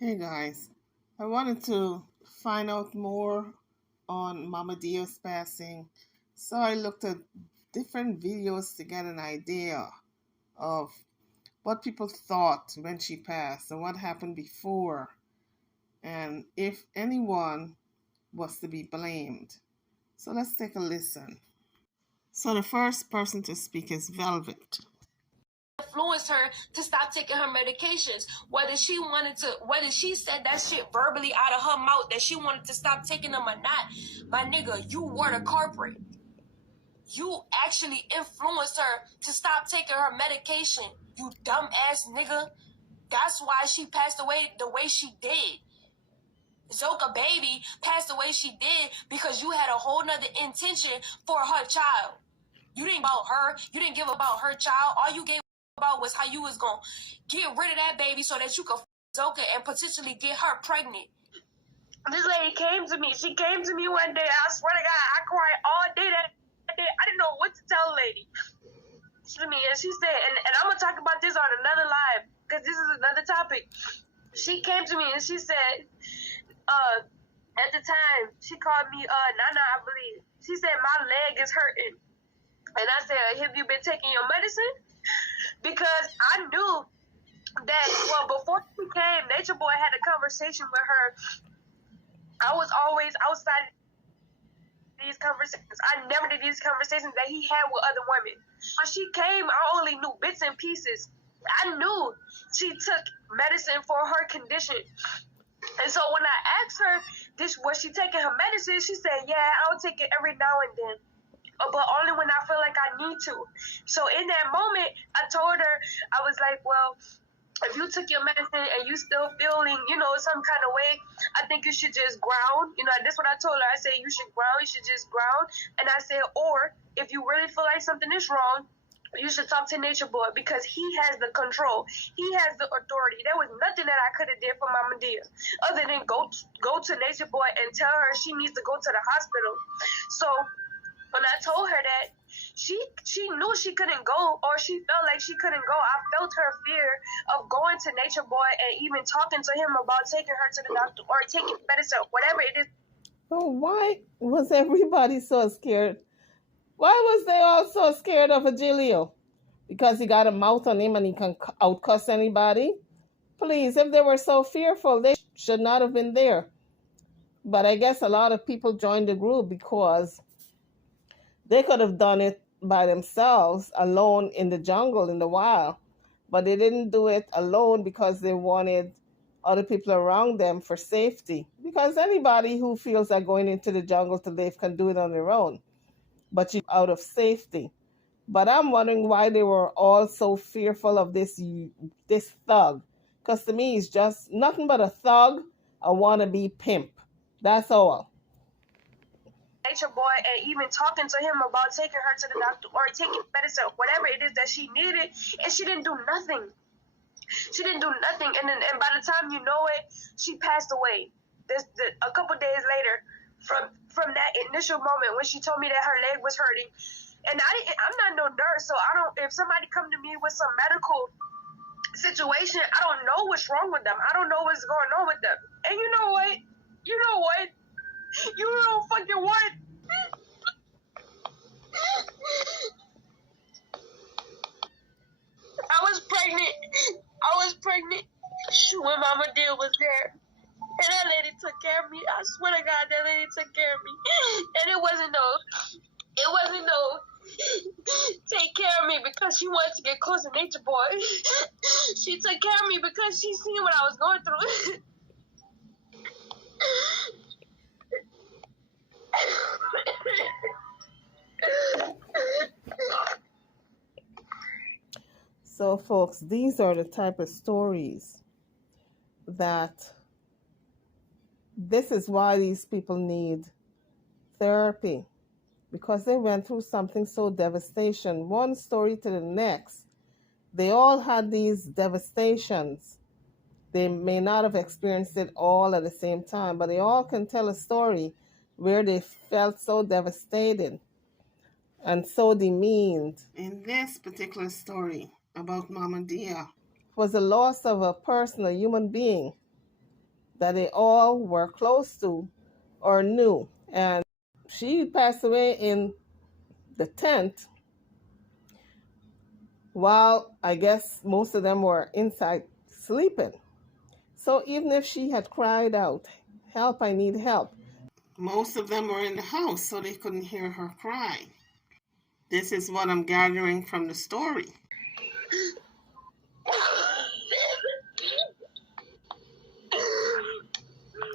Hey guys, I wanted to find out more on Mama Diaz passing, so I looked at different videos to get an idea of what people thought when she passed and what happened before, and if anyone was to be blamed. So let's take a listen. So the first person to speak is Velvet. Influenced her to stop taking her medications. Whether she said that shit verbally out of her mouth that she wanted to stop taking them or not, my nigga, you were the culprit. You actually influenced her to stop taking her medication. You dumb ass nigga. That's why she passed away the way she did. Zoka baby passed the way she did because you had a whole nother intention for her child. You didn't about her. You didn't give about her child. All you gave about was how you was gonna get rid of that baby so that you could Zoka and potentially get her pregnant. This lady came to me. She came to me one day. I swear to God, I cried all day that day. I didn't know what to tell the lady. To me, and she said, and I'm gonna talk about this on another live because this is another topic. She came to me and she said, at the time she called me Nana, I believe. She said my leg is hurting. And I said, have you been taking your medicine? Because I knew that, well, before she came, Nature Boy had a conversation with her. I was always outside these conversations. I never did these conversations that he had with other women. When she came, I only knew bits and pieces. I knew she took medicine for her condition. And so when I asked her, was she taking her medicine? She said, yeah, I'll take it every now and then, but only when I feel like I need to. So in that moment, I told her, I was like, well, if you took your medicine and you still feeling, some kind of way, I think you should just ground. That's what I told her. I said, you should ground. You should just ground. And I said, or if you really feel like something is wrong, you should talk to Nature Boy because he has the control. He has the authority. There was nothing that I could have did for Mama Diaz other than go to Nature Boy and tell her she needs to go to the hospital. So when I told her that, she knew she couldn't go, or she felt like she couldn't go. I felt her fear of going to Nature Boy and even talking to him about taking her to the doctor or taking medicine, whatever it is. Oh, why was everybody so scared? Why was they all so scared of Agilio? Because he got a mouth on him and he can outcuss anybody? Please, if they were so fearful, they should not have been there. But I guess a lot of people joined the group because they could have done it by themselves, alone in the jungle, in the wild. But they didn't do it alone because they wanted other people around them for safety. Because anybody who feels like going into the jungle to live can do it on their own. But you out of safety. But I'm wondering why they were all so fearful of this thug. Because to me, he's just nothing but a thug, a wannabe pimp. That's all. Nature Boy and even talking to him about taking her to the doctor or taking medicine, whatever it is that she needed, and she didn't do nothing. She didn't do nothing, and by the time you know it, she passed away. A couple days later, from that initial moment when she told me that her leg was hurting, and I'm not no nurse, so I don't. If somebody come to me with some medical situation, I don't know what's wrong with them. I don't know what's going on with them. And you know what? You know what? You know fucking what? I was pregnant when Mama Diaz was there. And that lady took care of me. I swear to God, that lady took care of me. And it wasn't no take care of me because she wanted to get close to Nature Boy. She took care of me because she seen what I was going through. So, folks, these are the type of stories that this is why these people need therapy, because they went through something so devastation, one story to the next. They all had these devastations. They may not have experienced it all at the same time, but they all can tell a story where they felt so devastated and so demeaned. In this particular story about Mama Dia, was the loss of a person, a human being, that they all were close to or knew. And she passed away in the tent while I guess most of them were inside sleeping. So even if she had cried out, "Help, I need help," most of them were in the house, so they couldn't hear her cry. This is what I'm gathering from the story.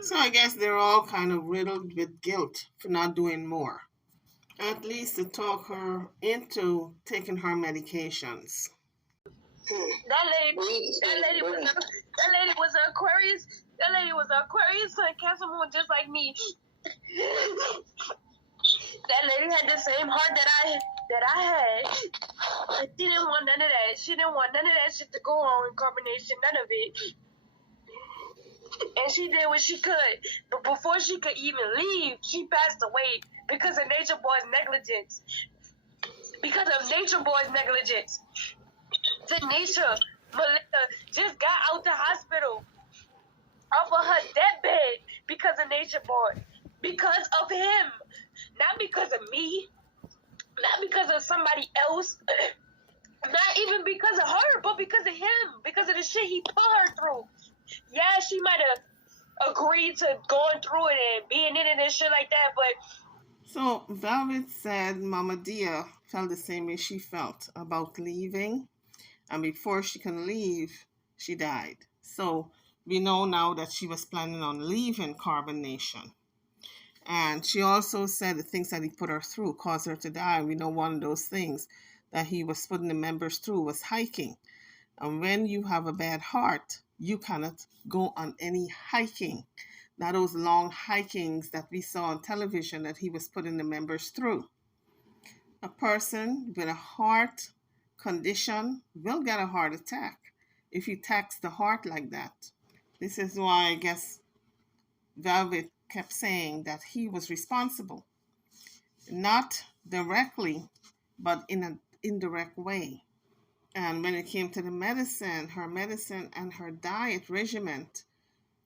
So I guess they're all kind of riddled with guilt for not doing more. At least to talk her into taking her medications. That lady was an Aquarius. That lady was an Aquarius Sun Cancer Moon, just like me. That lady had the same heart that I had. She didn't want none of that. She didn't want none of that shit to go on in carbonation, none of it. And she did what she could. But before she could even leave, she passed away because of Nature Boy's negligence. Because of Nature Boy's negligence. Tanisha, Melissa just got out the hospital off of her deathbed because of Nature Boy. Because of him. Not because of me. Not because of somebody else. Not even because of her, but because of him. Because of the shit he put her through. Yeah, she might have agreed to going through it and being in it and shit like that, but... So Velvet said Mama Dia felt the same way she felt about leaving. And before she can leave, she died. So we know now that she was planning on leaving Carbonation. And she also said the things that he put her through caused her to die. We know one of those things that he was putting the members through was hiking. And when you have a bad heart, you cannot go on any hiking. Not those long hikings that we saw on television that he was putting the members through. A person with a heart condition will get a heart attack if you tax the heart like that. This is why I guess Velvet kept saying that he was responsible, not directly, but in an indirect way. And when it came to the medicine and her diet regimen,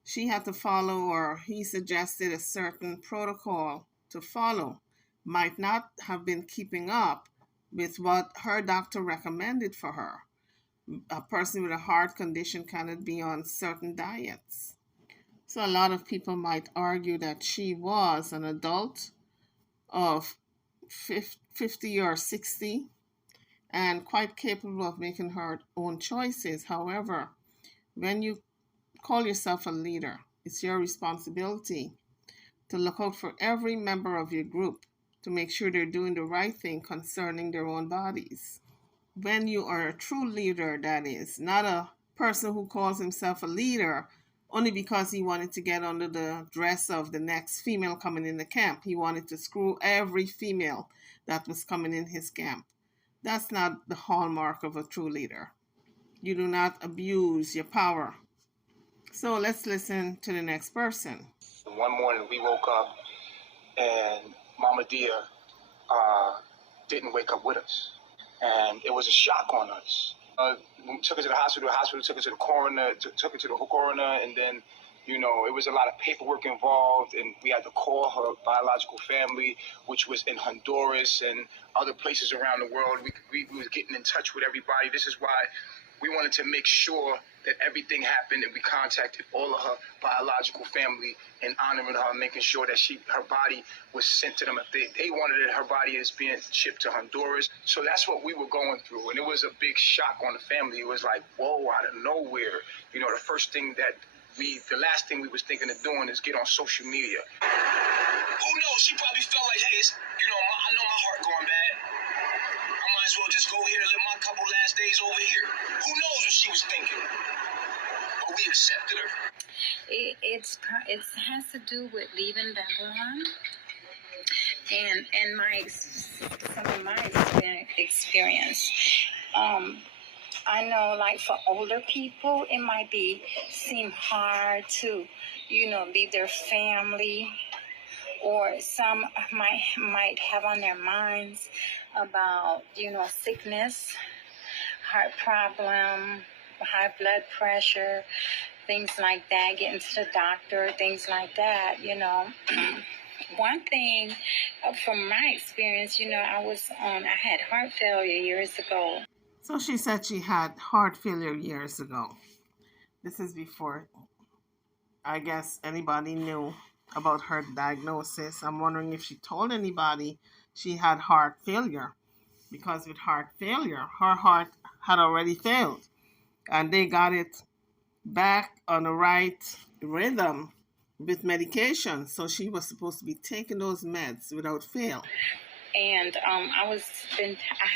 she had to follow, or he suggested a certain protocol to follow. Might not have been keeping up with what her doctor recommended for her. A person with a heart condition cannot be on certain diets. So a lot of people might argue that she was an adult of 50 or 60 and quite capable of making her own choices. However, when you call yourself a leader, it's your responsibility to look out for every member of your group to make sure they're doing the right thing concerning their own bodies. When you are a true leader, that is, not a person who calls himself a leader only because he wanted to get under the dress of the next female coming in the camp. He wanted to screw every female that was coming in his camp. That's not the hallmark of a true leader. You do not abuse your power. So let's listen to the next person. One morning we woke up and Mama Dia didn't wake up with us. And it was a shock on us. We took her to the hospital took her to the coroner, took her to the coroner, and then, you know, it was a lot of paperwork involved, and we had to call her biological family, which was in Honduras and other places around the world. We was getting in touch with everybody. This is why we wanted to make sure that everything happened, and we contacted all of her biological family and honoring her, making sure that her body was sent to them. If they wanted it, her body is being shipped to Honduras. So that's what we were going through, and it was a big shock on the family. It was like, whoa, out of nowhere. You know, the last thing we was thinking of doing is get on social media. Who knows? She probably felt like, hey, I know my heart going bad. I might as well just go here and live my couple last days over here. Who knows what she was thinking? But we accepted her. It has to do with leaving Babylon, and some of my experience. I know, like for older people, it might seem hard to, leave their family, or some might have on their minds about, sickness, heart problem, high blood pressure, things like that, getting to the doctor, things like that, One thing from my experience, I had heart failure years ago. So she said she had heart failure years ago. This is before, I guess, anybody knew about her diagnosis. I'm wondering if she told anybody she had heart failure, because with heart failure, her heart had already failed and they got it back on the right rhythm with medication. So she was supposed to be taking those meds without fail. And I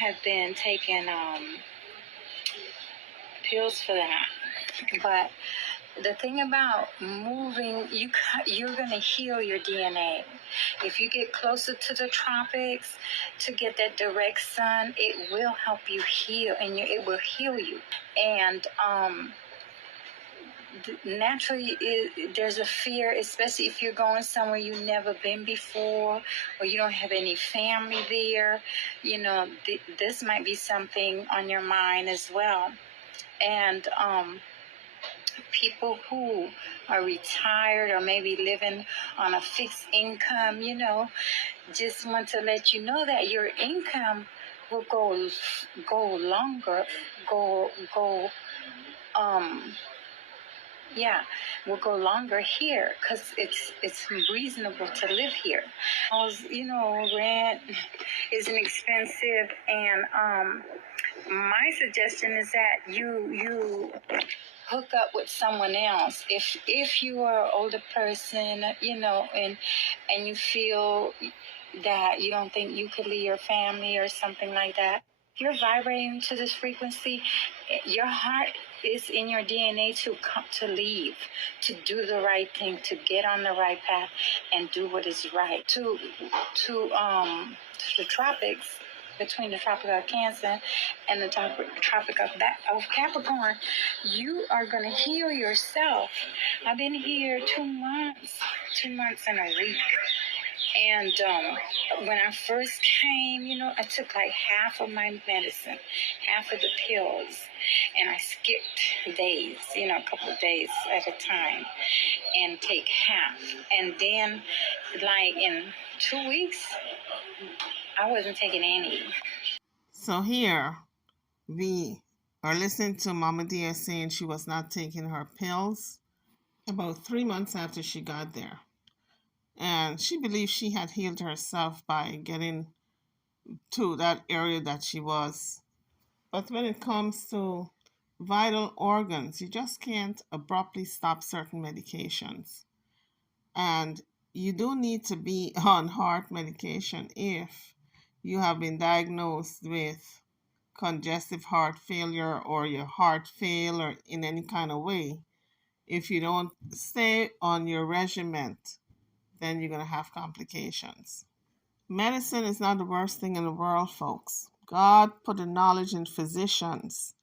have been taking pills for that. But the thing about moving, you're going to heal your DNA. If you get closer to the tropics to get that direct sun, it will help you heal, and it will heal you. And naturally, there's a fear, especially if you're going somewhere you've never been before, or you don't have any family there. This might be something on your mind as well. And people who are retired or maybe living on a fixed income, just want to let you know that your income will go longer, go yeah, will go longer here because it's reasonable to live here. Rent isn't expensive, and my suggestion is that you hook up with someone else. If you are an older person, and you feel that you don't think you could leave your family or something like that, you're vibrating to this frequency. Your heart is in your DNA to leave, to do the right thing, to get on the right path, and do what is right. To the tropics, between the Tropic of Cancer and the Tropic of Capricorn, you are going to heal yourself. I've been here 2 months and a week. And when I first came, I took like half of my medicine, half of the pills, and I skipped days, a couple of days at a time, and take half. And then, like in 2 weeks, I wasn't taking any. So here we are listening to Mama Diaz saying she was not taking her pills about 3 months after she got there. And she believed she had healed herself by getting to that area that she was. But when it comes to vital organs, you just can't abruptly stop certain medications. And you do need to be on heart medication if you have been diagnosed with congestive heart failure or your heart fail or in any kind of way. If you don't stay on your regimen, then you're going to have complications. Medicine is not the worst thing in the world, folks. God put the knowledge in physicians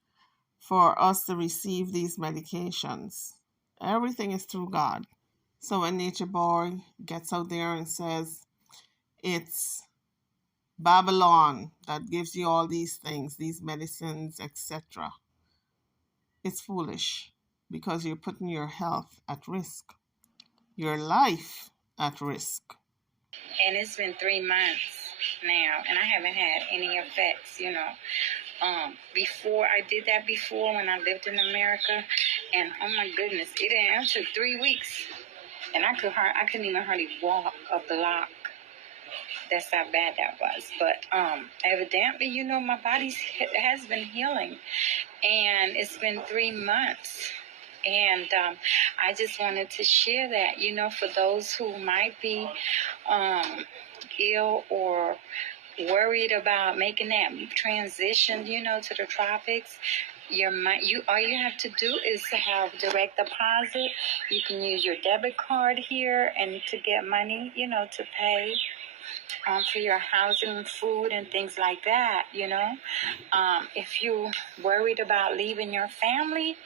for us to receive these medications. Everything is through God. So when Nature Boy gets out there and says it's Babylon that gives you all these things, these medicines, etc., it's foolish because you're putting your health at risk, your life at risk. And it's been 3 months now, and I haven't had any effects, Before I did that when I lived in America, and oh my goodness, it took 3 weeks, and I couldn't even hardly walk a block. That's how bad that was. But evidently, my body has been healing, and it's been 3 months. And I just wanted to share that, for those who might be ill or worried about making that transition, to the tropics. All you have to do is to have direct deposit. You can use your debit card here and to get money, to pay for your housing, food, and things like that, If you're worried about leaving your family,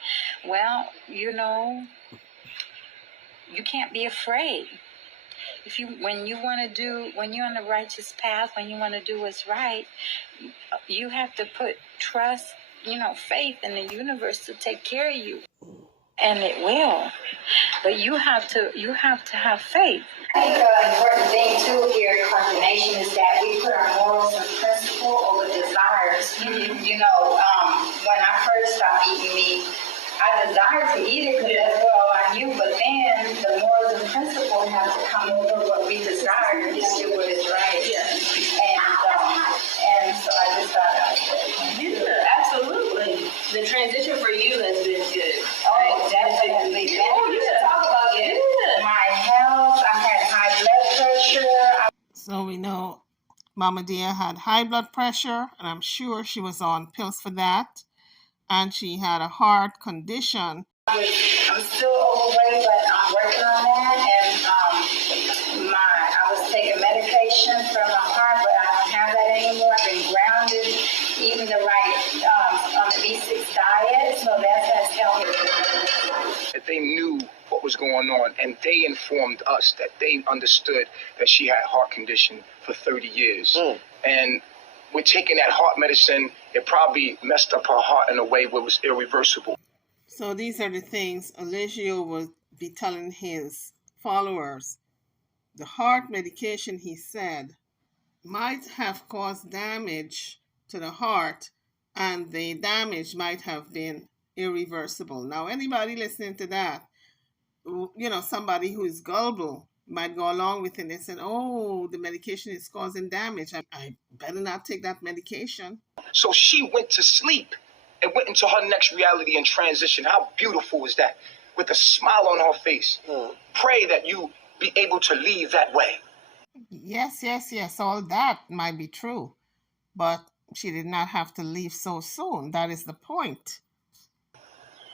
well, you can't be afraid. When you're on the righteous path, when you want to do what's right, you have to put trust, faith in the universe to take care of you. and it will. But you have to have faith. I think an important thing too here in condemnation is that we put our morals and principle over desires. You know, when I first stopped eating meat, I desired to eat it because that's what all I knew. But then the morals and principle have to come over what we desire to do what is right. And so I just thought that was good. Yeah, absolutely. The transition for you has been good. Oh, definitely. Talk about it. Yeah. My health, I had high blood pressure. So we know Mama Dia had high blood pressure, and I'm sure she was on pills for that. And she had a heart condition. I'm still overweight, but I'm working on that. And I was taking medication for my heart, but I don't have that anymore. I've been grounded, eating the right on the B6 diet, so that has helped me. That they knew what was going on, and they informed us that they understood that she had heart condition for 30 years. And with taking that heart medicine, it probably messed up her heart in a way where it was irreversible. So these are the things Eligio would be telling his followers. The heart medication, he said, might have caused damage to the heart, and the damage might have been irreversible. Now, anybody listening to that, you know, somebody who is gullible might go along with it and say, oh, the medication is causing damage. I better not take that medication. So she went to sleep and went into her next reality and transition. How beautiful is that? With a smile on her face. Pray that you be able to leave that way. Yes. All that might be true. But she did not have to leave so soon. That is the point.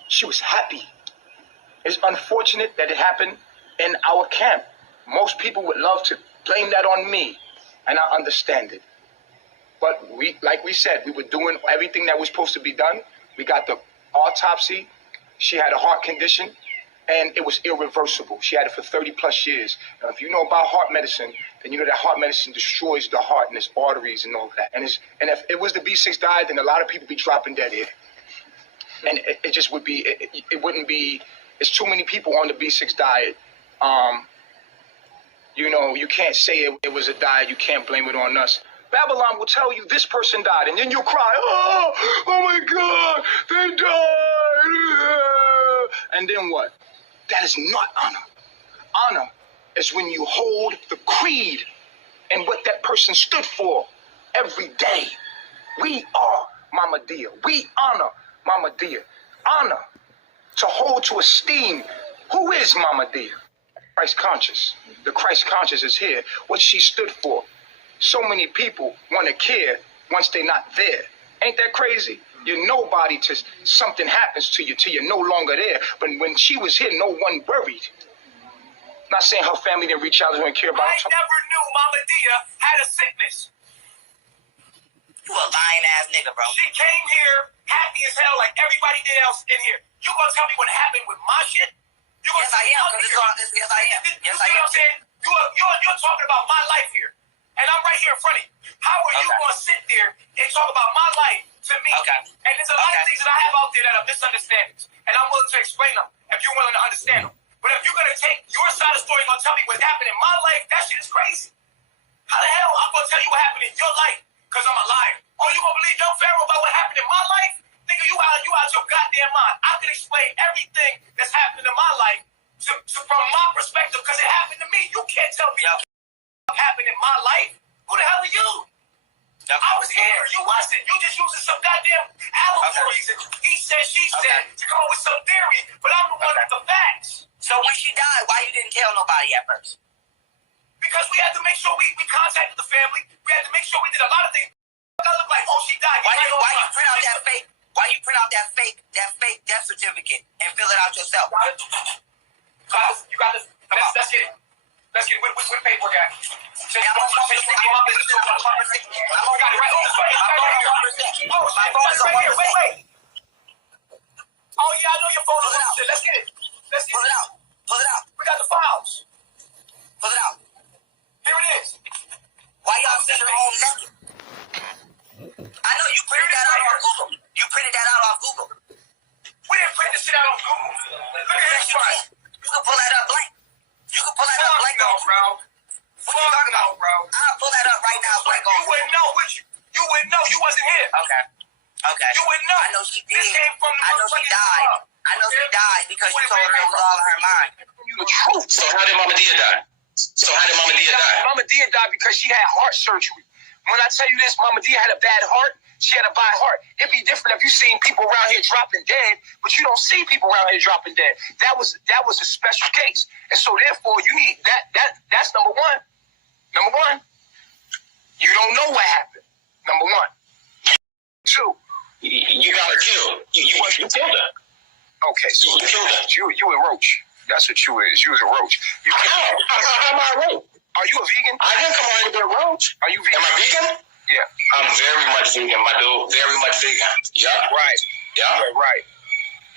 She was happy. It's unfortunate that it happened in our camp. Most people would love to blame that on me, and I understand it. But like we said, we were doing everything that was supposed to be done. We got the autopsy. She had a heart condition, and it was irreversible. She had it for 30 plus years. Now, if you know about heart medicine, then you know that heart medicine destroys the heart and its arteries and all that. And if it was the B6 diet, then a lot of people be dropping dead here. And it just would be, it wouldn't be, it's too many people on the B6 diet. You know, you can't say it was a diet. You can't blame it on us. Babylon will tell you this person died, and then you'll cry, oh my God, they died. And then what? That is not honor. Honor is when you hold the creed and what that person stood for every day. We are Mama Dia. We honor Mama Dia. Honor, to hold to esteem. Who is Mama Dia? Christ conscious. The Christ conscious is here. What she stood for. So many people want to care once they're not there. Ain't that crazy? You're nobody till something happens to you, till you're no longer there. But when she was here, no one worried. Not saying her family didn't reach out to her and care about her. I never knew Mama Dia had a sickness. You a lying ass nigga, bro. She came here happy as hell like everybody else in here. You gonna tell me what happened with my shit? Yes, I am. Yes, I am. You see what I'm saying? You're talking about my life here. And I'm right here in front of you. How are you going to sit there and talk about my life to me? Okay. And there's a lot of things that I have out there that are misunderstandings. And I'm willing to explain them if you're willing to understand them. But if you're going to take your side of the story and going to tell me what happened in my life, that shit is crazy. How the hell I'm going to tell you what happened in your life? Because I'm a liar. Oh, you going to believe young Pharaoh about what happened in my life? Nigga, you out your goddamn mind. I can explain everything that's happened in my life from my perspective because it happened to me. You can't tell me what happened in my life. Who the hell are you? I was here. You wasn't. You just using some goddamn allegories and he said, she said to come up with some theory. But I'm the one with the facts. So when she died, why you didn't tell nobody at first? Because we had to make sure we contacted the family. We had to make sure we did a lot of things. I look like, oh, she died. Why you print out that fake? Why you print out that fake death certificate and fill it out yourself? You got this. Let's get it. Let's get it. Where's the paperwork at? I got it right. Oh, right here. Wait. Oh, yeah, I know your phone is shit. Let's get it. Pull it out. Pull it out. We got the files. Pull it out. Here it is. Why y'all send her home naked? I know you printed that out on Google. You printed that out on Google. We didn't print this shit out on Google. she did. I know she died. I know she died because you told her it was all in her mind. You the truth. So how did Mama Dia die? Mama Dia died because she had heart surgery. When I tell you this, Mama Dia had a bad heart. She had a bad heart. It'd be different if you seen people around here dropping dead, but you don't see people around here dropping dead. That was a special case, and so therefore you need that's number one. Number one, you don't know what happened. Number one. Two, You got her killed. You killed her. okay, so You killed her. you a roach. That's what you is. You was a roach. You How am I a roach? Are you a vegan? I didn't come on here to be a roach. Are you vegan? Am I vegan? Yeah. I'm very much vegan, my dude. Very much vegan. Yeah. Right. Yeah. Right.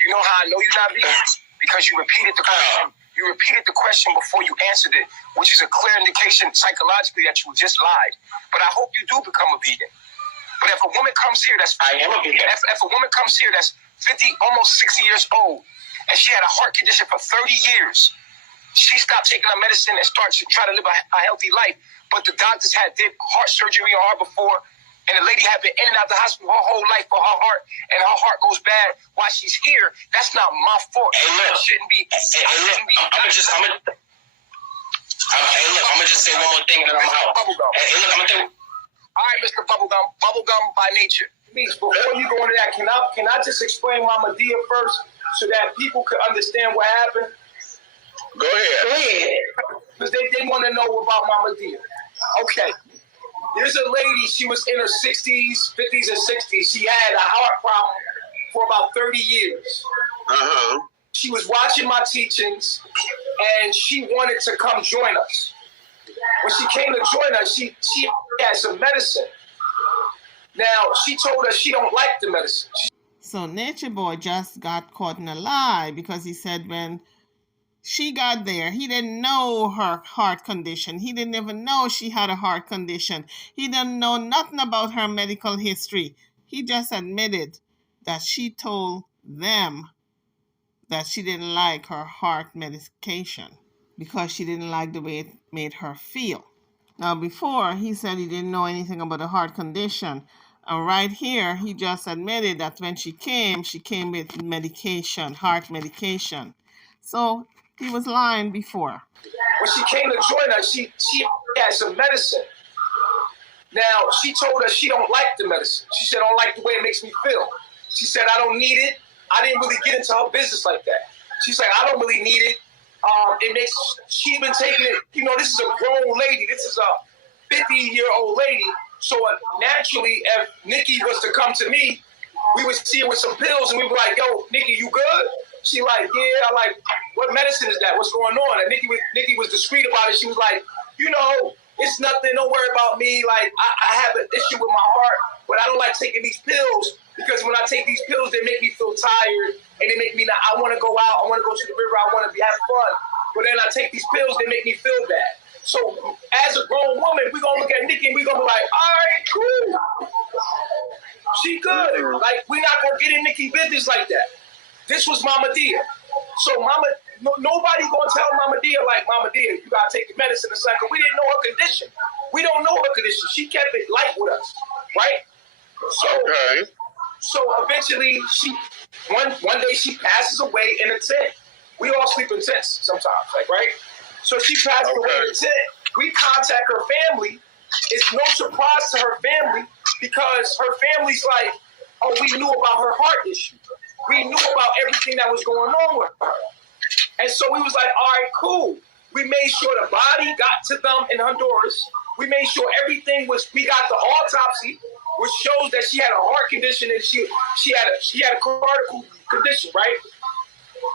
You know how I know you're not vegan? Because you repeated the question. You repeated the question before you answered it, which is a clear indication psychologically that you just lied. But I hope you do become a vegan. But if a woman comes here I am a vegan. if a woman comes here that's 50, almost 60 years old, and she had a heart condition for 30 years, she stopped taking her medicine and starts to try to live a healthy life. But the doctors did heart surgery on her before, and the lady had been in and out of the hospital her whole life for her heart, and her heart goes bad while she's here. That's not my fault. Hey, look. It shouldn't be. I'm gonna just say one more thing and then I'm out. Bubblegum. Hey, look, I'm gonna tell you. All right, Mr. Bubblegum. Bubblegum by nature. Please, before you go into that, can I just explain Mama Dia first so that people can understand what happened? Go ahead. Because they want to know about Mama Dia. Okay. There's a lady, she was in her 60s, 50s, and 60s. She had a heart problem for about 30 years. Uh-huh. She was watching my teachings, and she wanted to come join us. When she came to join us, she had some medicine. Now, she told us she don't like the medicine. So Nature Boy just got caught in a lie because he said when she got there, he didn't know her heart condition. He didn't even know she had a heart condition. He didn't know nothing about her medical history. He just admitted that she told them that she didn't like her heart medication because she didn't like the way it made her feel. Now, before, he said he didn't know anything about a heart condition. And right here, he just admitted that when she came with medication, heart medication. So he was lying before. When she came to join us, she had some medicine. Now, she told us she don't like the medicine. She said, I don't like the way it makes me feel. She said, I don't need it. I didn't really get into her business like that. She's like, I don't really need it. She's been taking it, this is a grown lady. This is a 50-year-old lady. So naturally, if Nikki was to come to me, we would see her with some pills and we'd be like, yo, Nikki, you good? She like, yeah. I'm like, what medicine is that? What's going on? And Nikki was discreet about it. She was like, it's nothing. Don't worry about me. Like, I have an issue with my heart, but I don't like taking these pills because when I take these pills, they make me feel tired and they make me I want to go out. I want to go to the river. I want to have fun. But then I take these pills, they make me feel bad. So as a grown woman, we're going to look at Nikki and we're going to be like, all right, cool. She good. Like, we're not going to get in Nikki business like that. This was Mama Dia. So nobody going to tell Mama Dia, like, Mama Dia, you got to take the medicine. It's like, we didn't know her condition. We don't know her condition. She kept it light with us, right? So eventually, one day she passes away in a tent. We all sleep in tents sometimes, like, right? So she passes away in a tent. We contact her family. It's no surprise to her family because her family's like, oh, we knew about her heart issue. We knew about everything that was going on with her. And so we was like, all right, cool. We made sure the body got to them in Honduras. We made sure everything we got the autopsy, which shows that she had a heart condition and she had a cardiac condition, right?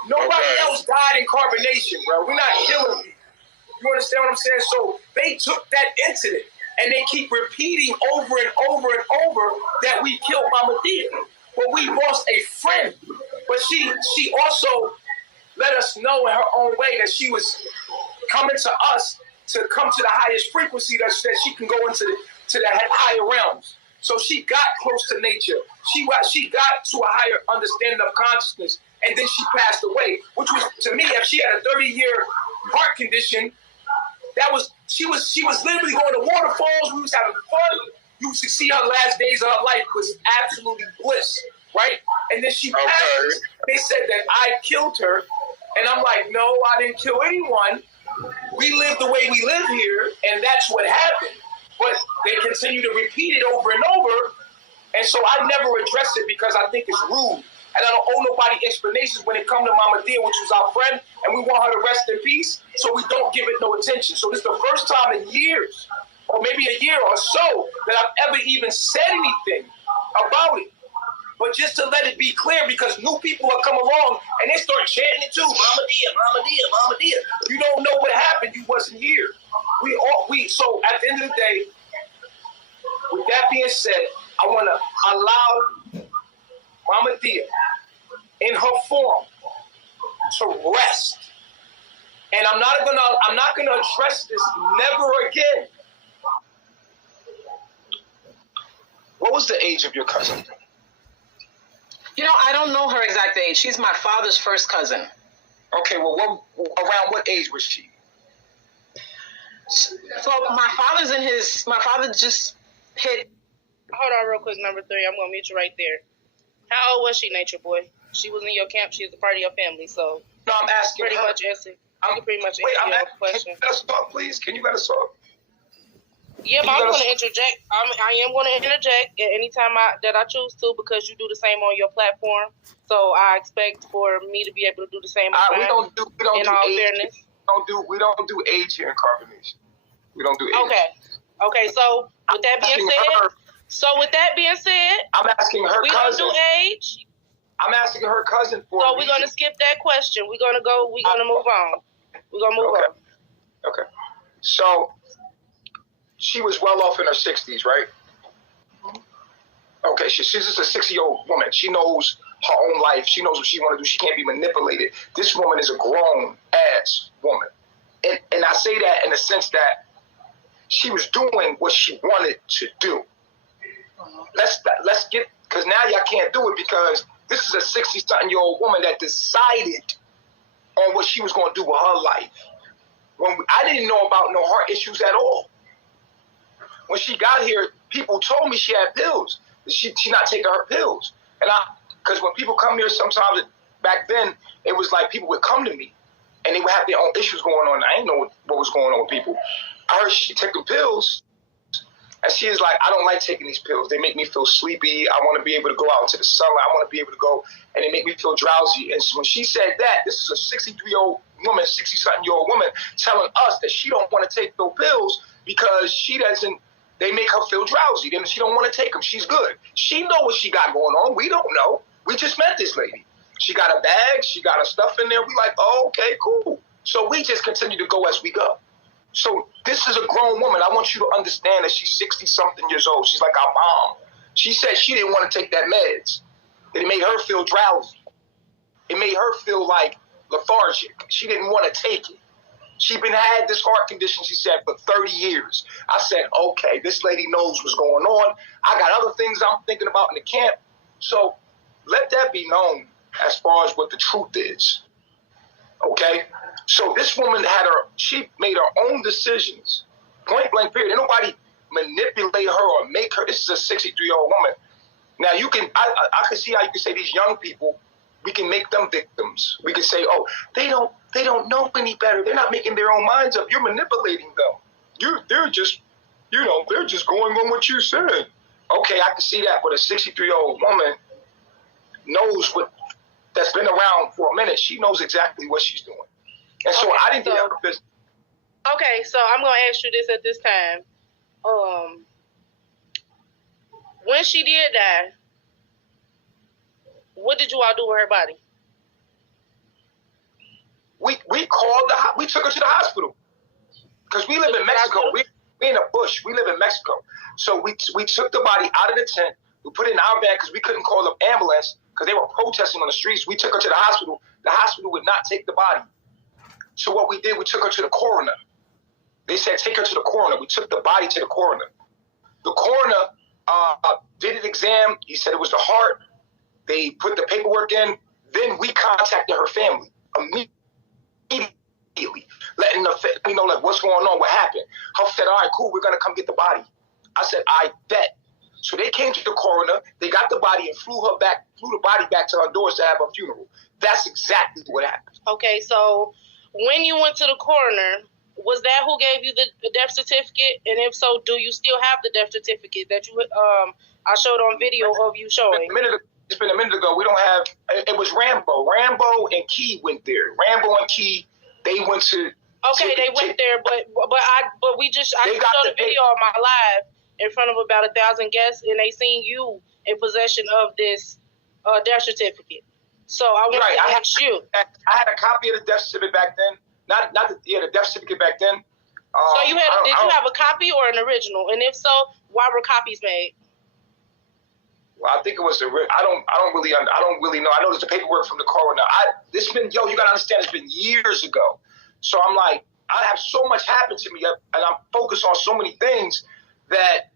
Nobody else died in carbonation, bro. We're not killing people. You understand what I'm saying? So they took that incident and they keep repeating over and over and over that we killed Mama Dia. But we lost a friend. But she also let us know in her own way that she was coming to us to come to the highest frequency that she can go into the higher realms. So she got close to nature. She got to a higher understanding of consciousness, and then she passed away. Which was, to me, if she had a 30-year heart condition, she was literally going to waterfalls. We was having fun. You should see her last days of her life was absolutely bliss. right? And then she passed. They said that I killed her. And I'm like, no, I didn't kill anyone. We live the way we live here, and that's what happened. But they continue to repeat it over and over. And so I never address it because I think it's rude. And I don't owe nobody explanations when it comes to Mama Dia, which was our friend, and we want her to rest in peace, so we don't give it no attention. So this is the first time in years, or maybe a year or so, that I've ever even said anything about it. But just to let it be clear, because new people will come along and they start chanting it too. Mama Dia, Mama Dia, Mama Dia. You don't know what happened. You wasn't here. So at the end of the day, with that being said, I want to allow Mama Dia in her form to rest. And I'm not gonna address this never again. What was the age of your cousin? You know, I don't know her exact age. She's my father's first cousin. Okay, well, around what age was she? So my father just hit. Hold on real quick, number 3. I'm going to mute you right there. How old was she, Nature Boy? She was in your camp. She was a part of your family, so... No, I'm asking pretty her. much answer. You can pretty much answer your question. Can you let us talk, please? Can you let us talk? Yeah, but I'm going to interject. I am going to interject at any time that I choose to, because you do the same on your platform. So I expect for me to be able to do the same. We don't do in all age. fairness. We don't do age here in Carbonation. We don't do age. Okay. So with that being said, I'm asking her we cousin. don't do age. I'm asking her cousin for. So we're gonna skip that question. We're gonna move on. We're gonna move on. Okay. So she was well off in her 60s, right? Okay, she's just a 60-year-old woman. She knows her own life. She knows what she want to do. She can't be manipulated. This woman is a grown-ass woman. And I say that in the sense that she was doing what she wanted to do. Let's get, because now y'all can't do it, because this is a 60-something-year-old woman that decided on what she was going to do with her life. I didn't know about no heart issues at all. When she got here, people told me she had pills. She not taking her pills. And because when people come here, sometimes back then, it was like people would come to me and they would have their own issues going on. I didn't know what was going on with people. I heard she taking pills, and she is like, I don't like taking these pills. They make me feel sleepy. I want to be able to go out into the sunlight. I want to be able to go, and they make me feel drowsy. And so when she said that, this is a 63-year-old woman, 60-something-year-old woman telling us that she don't want to take those pills because they make her feel drowsy. Then she don't want to take them. She's good. She know what she got going on. We don't know. We just met this lady. She got a bag. She got her stuff in there. We like, oh, okay, cool. So we just continue to go as we go. So this is a grown woman. I want you to understand that she's 60-something years old. She's like our mom. She said she didn't want to take that meds. It made her feel drowsy. It made her feel like lethargic. She didn't want to take it. She had this heart condition, she said, for 30 years. I said, okay, this lady knows what's going on. I got other things I'm thinking about in the camp. So let that be known as far as what the truth is. Okay? So this woman she made her own decisions. Point blank period. Ain't nobody manipulate her or make her. This is a 63-year-old woman. Now I can see how you can say these young people, we can make them victims. We can say, oh, they don't know any better. They're not making their own minds up. You're manipulating them. They're just going on what you said. Okay, I can see that, but a 63-year-old woman knows that's been around for a minute. She knows exactly what she's doing. And so I didn't get her business. Okay, so I'm going to ask you this at this time. When she did die, what did you all do with her body? We took her to the hospital because we live in Mexico. We in a bush. We live in Mexico. So we took the body out of the tent. We put it in our van because we couldn't call an ambulance because they were protesting on the streets. We took her to the hospital. The hospital would not take the body. So what we did, we took her to the coroner. They said, take her to the coroner. We took the body to the coroner. The coroner did an exam. He said it was the heart. They put the paperwork in. Then we contacted her family immediately, letting them know like what's going on, what happened. Her said, all right, cool, we're going to come get the body. I said, I bet. So they came to the coroner, they got the body and flew the body back to her doors to have her funeral. That's exactly what happened. Okay, so when you went to the coroner, was that who gave you the death certificate? And if so, do you still have the death certificate that you I showed on video of you showing? It's been a minute ago. We don't have. It was Rambo. Rambo and Key went there. Rambo and Key, they went to. Okay, they went there, but I just showed a video on my live in front of about 1,000 guests, and they seen you in possession of this death certificate. So I want to ask you. I had a copy of the death certificate back then. Not the death certificate back then. So you had? Did you have a copy or an original? And if so, why were copies made? Well, I think it was the. I don't really know. I know there's the paperwork from the coroner. You gotta understand, it's been years ago. So I'm like, I have so much happen to me, and I'm focused on so many things that.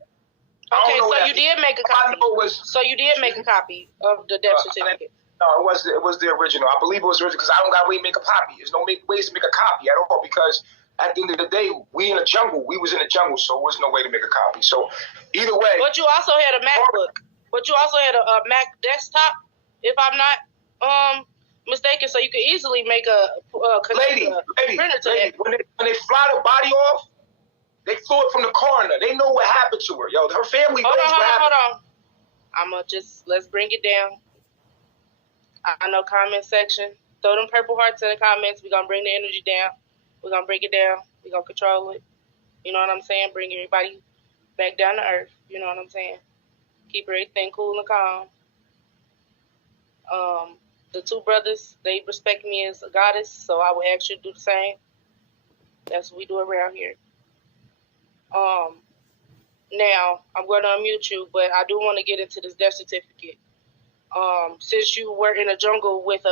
Okay, so you did make a copy. So you did make a copy of the death certificate. No, it was the original. I believe it was the original because I don't got a way to make a copy. There's no ways to make a copy at all because at the end of the day, we in the jungle. We was in the jungle, so there was no way to make a copy. So either way. But you also had a MacBook. But you also had a Mac desktop, if I'm not mistaken, so you could easily make a lady, printer to it. When they fly the body off, they flew it from the coroner. They know what happened to her. Yo, her family knows what happened. Hold on. Let's bring it down. I know comment section. Throw them purple hearts in the comments. We're going to bring the energy down. We're going to bring it down. We're going to control it. You know what I'm saying? Bring everybody back down to earth. You know what I'm saying? Keep everything cool and calm. The two brothers, they respect me as a goddess, so I would ask you to do the same. That's what we do around here. Now, I'm going to unmute you, but I do want to get into this death certificate. Since you were in a jungle with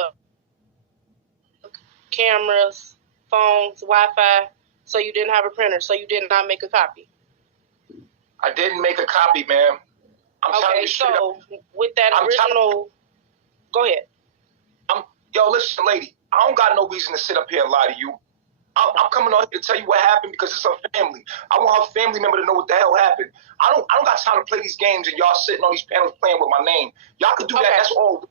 cameras, phones, Wi-Fi, so you didn't have a printer, so you did not make a copy. I didn't make a copy, ma'am. Okay, so with that original, go ahead. Listen, lady, I don't got no reason to sit up here and lie to you. I'm coming on here to tell you what happened because it's her family. I want her family member to know what the hell happened. I don't got time to play these games and y'all sitting on these panels playing with my name. Y'all could do that. That's all.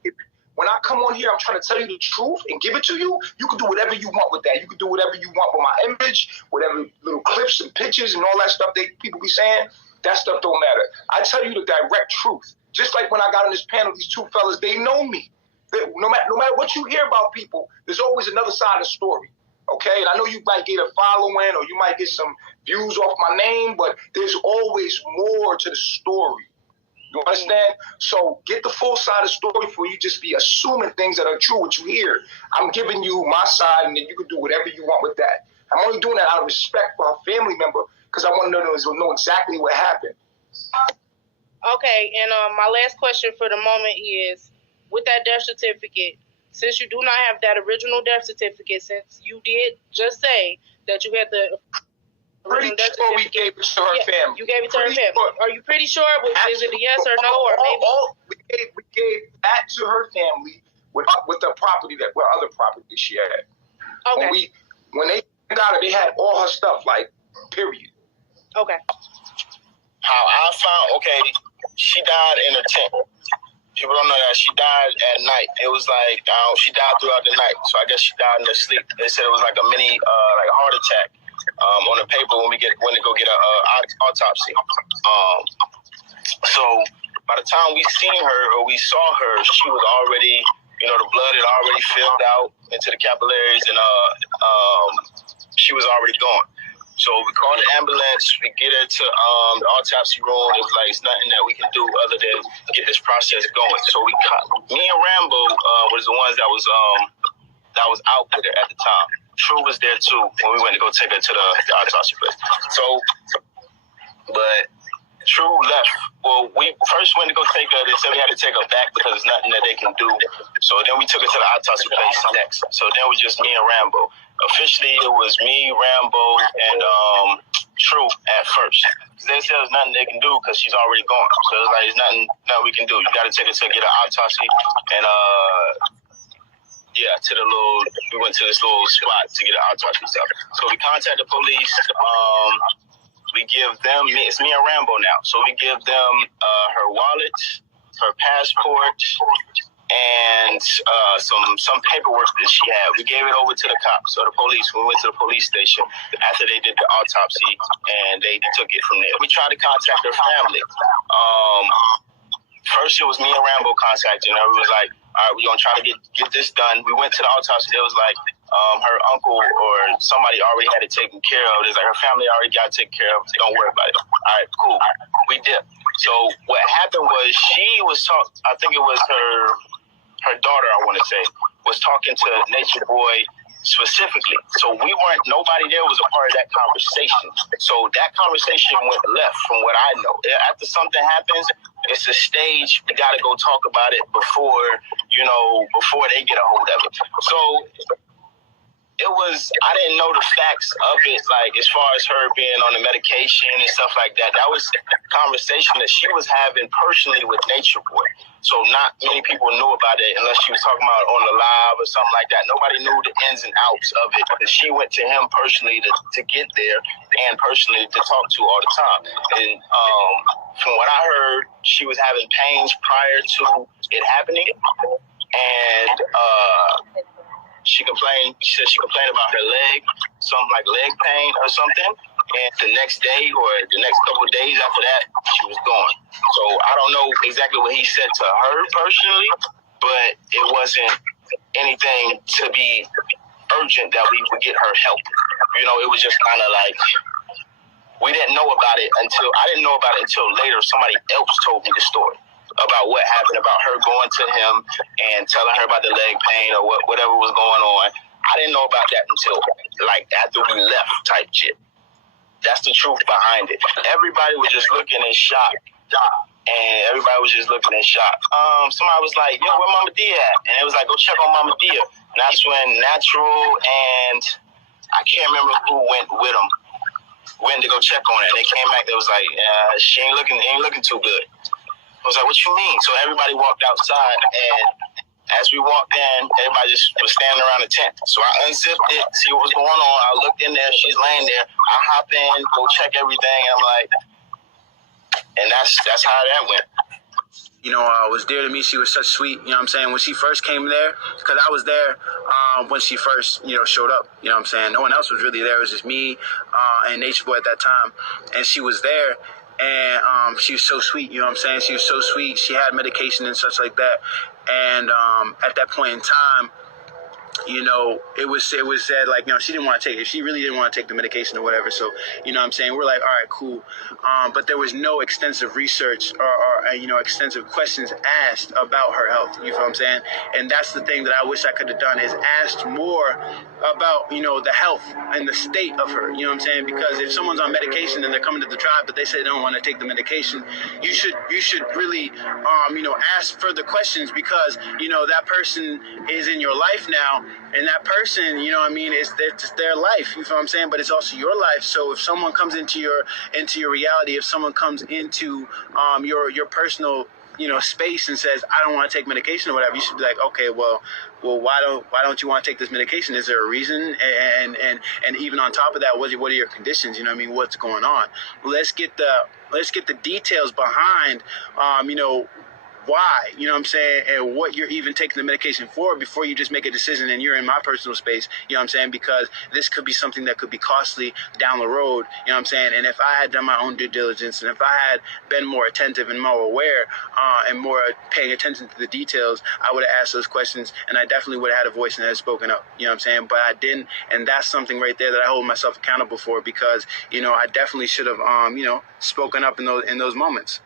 When I come on here, I'm trying to tell you the truth and give it to you. You can do whatever you want with that. You can do whatever you want with my image, whatever little clips and pictures and all that stuff people be saying. That stuff don't matter. I tell you the direct truth. Just like when I got on this panel, these two fellas, they know me. No matter what you hear about people, there's always another side of the story. Okay? And I know you might get a following or you might get some views off my name, but there's always more to the story. You understand? So get the full side of the story before you just be assuming things that are true, what you hear. I'm giving you my side, and then you can do whatever you want with that. I'm only doing that out of respect for her family member because I want to know exactly what happened. Okay, and my last question for the moment is, with that death certificate, since you do not have that original death certificate, since you did just say that you had the original death certificate, we gave it to her family. You gave it to her family. Sure. Are you pretty sure? Is it a yes or no, or maybe? We gave that to her family with the property with other property that she had. Okay. When they got her, they had all her stuff, like, period. Okay. How I found, she died in a tent. People don't know that she died at night. It was like she died throughout the night, so I guess she died in her sleep. They said it was like a mini heart attack on the paper when they go get a autopsy. So by the time we seen her or we saw her, she was already, the blood had already filled out into the capillaries, and she was already gone. So we called the ambulance, we get her to the autopsy room. It was like, it's nothing that we can do other than get this process going. So me and Rambo was the ones that was out with her at the time. True was there too when we went to go take her to the autopsy place. So, but True left. Well, we first went to go take her. They said we had to take her back because there's nothing that they can do. So then we took her to the autopsy place next. So then it was just me and Rambo. Officially, it was me, Rambo, and True at first. They said there's nothing they can do because she's already gone. So it's like, there's nothing we can do. You got to take her to get an autopsy. And, we went to this little spot to get an autopsy stuff. So we contacted the police. We give them, it's me and Rambo now. So we give them her wallet, her passport, and some paperwork that she had. We gave it over to the cops or the police. We went to the police station after they did the autopsy, and they took it from there. We tried to contact her family. First, it was me and Rambo contacting her. We was like, all right, we're going to try to get this done. We went to the autopsy. It was like her uncle or somebody already had it taken care of. It's like her family already got it taken care of. Don't worry about it. All right, cool. We did. So what happened was she was I think it was her daughter, I want to say, was talking to Nature Boy specifically. So nobody there was a part of that conversation. So that conversation went left from what I know. After something happens, it's a stage. We got to go talk about it before they get a hold of it. So I didn't know the facts of it, like as far as her being on the medication and stuff like that. That was a conversation that she was having personally with Nature Boy. So not many people knew about it unless she was talking about it on the live or something like that. Nobody knew the ins and outs of it because she went to him personally to get there and personally to talk to all the time. And from what I heard, she was having pains prior to it happening. And she said she complained about her leg, something like leg pain or something. And the next day or the next couple of days after that, she was gone. So I don't know exactly what he said to her personally, but it wasn't anything to be urgent that we would get her help. It was just kind of like, I didn't know about it until later. Somebody else told me the story about what happened, about her going to him and telling her about the leg pain or whatever was going on. I didn't know about that until like after we left type shit. That's the truth behind it. Everybody was just looking in shock. And everybody was just looking in shock. Somebody was like, yo, where Mama Dia at? And it was like, go check on Mama Dia. And that's when Natural and I can't remember who went with them, went to go check on her. They came back, they was like, she ain't looking too good. I was like, what you mean? So everybody walked outside, and as we walked in, everybody just was standing around the tent. So I unzipped it, see what was going on. I looked in there, she's laying there. I hop in, go check everything, and I'm like, and that's how that went. It was dear to me. She was such sweet, you know what I'm saying? When she first came there, because I was there when she first, showed up, you know what I'm saying? No one else was really there. It was just me and Nature Boy at that time. And she was there. And she was so sweet, you know what I'm saying? She was so sweet. She had medication and such like that. And at that point in time, it was said like, she didn't want to take it. She really didn't want to take the medication or whatever. So, you know what I'm saying? We're like, all right, cool. But there was no extensive research or extensive questions asked about her health. You know what I'm saying? And that's the thing that I wish I could have done is asked more about, the health and the state of her. You know what I'm saying? Because if someone's on medication and they're coming to the tribe, but they say they don't want to take the medication, you should really, ask further questions because, that person is in your life now. And that person, it's their life, you know what I'm saying? But it's also your life. So if someone comes into your reality, if someone comes into your personal, space and says, I don't want to take medication or whatever, you should be like, okay, well, why don't you want to take this medication? Is there a reason? And even on top of that, what are your conditions? What's going on? Let's get the details behind, why, you know what I'm saying, and what you're even taking the medication for before you just make a decision and you're in my personal space, you know what I'm saying, because this could be something that could be costly down the road, you know what I'm saying, and if I had done my own due diligence and if I had been more attentive and more aware and more paying attention to the details, I would have asked those questions and I definitely would have had a voice and had spoken up, you know what I'm saying, but I didn't, and that's something right there that I hold myself accountable for because, I definitely should have, spoken up in those moments.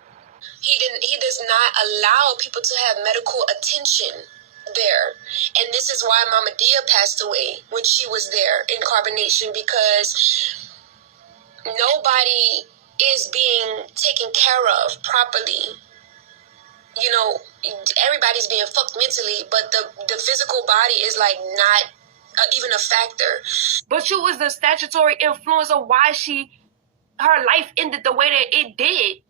He does not allow people to have medical attention there. And this is why Mama Dia passed away when she was there in carbonation, because nobody is being taken care of properly. Everybody's being fucked mentally, but the physical body is like not even a factor. But you was the statutory influence of why her life ended the way that it did.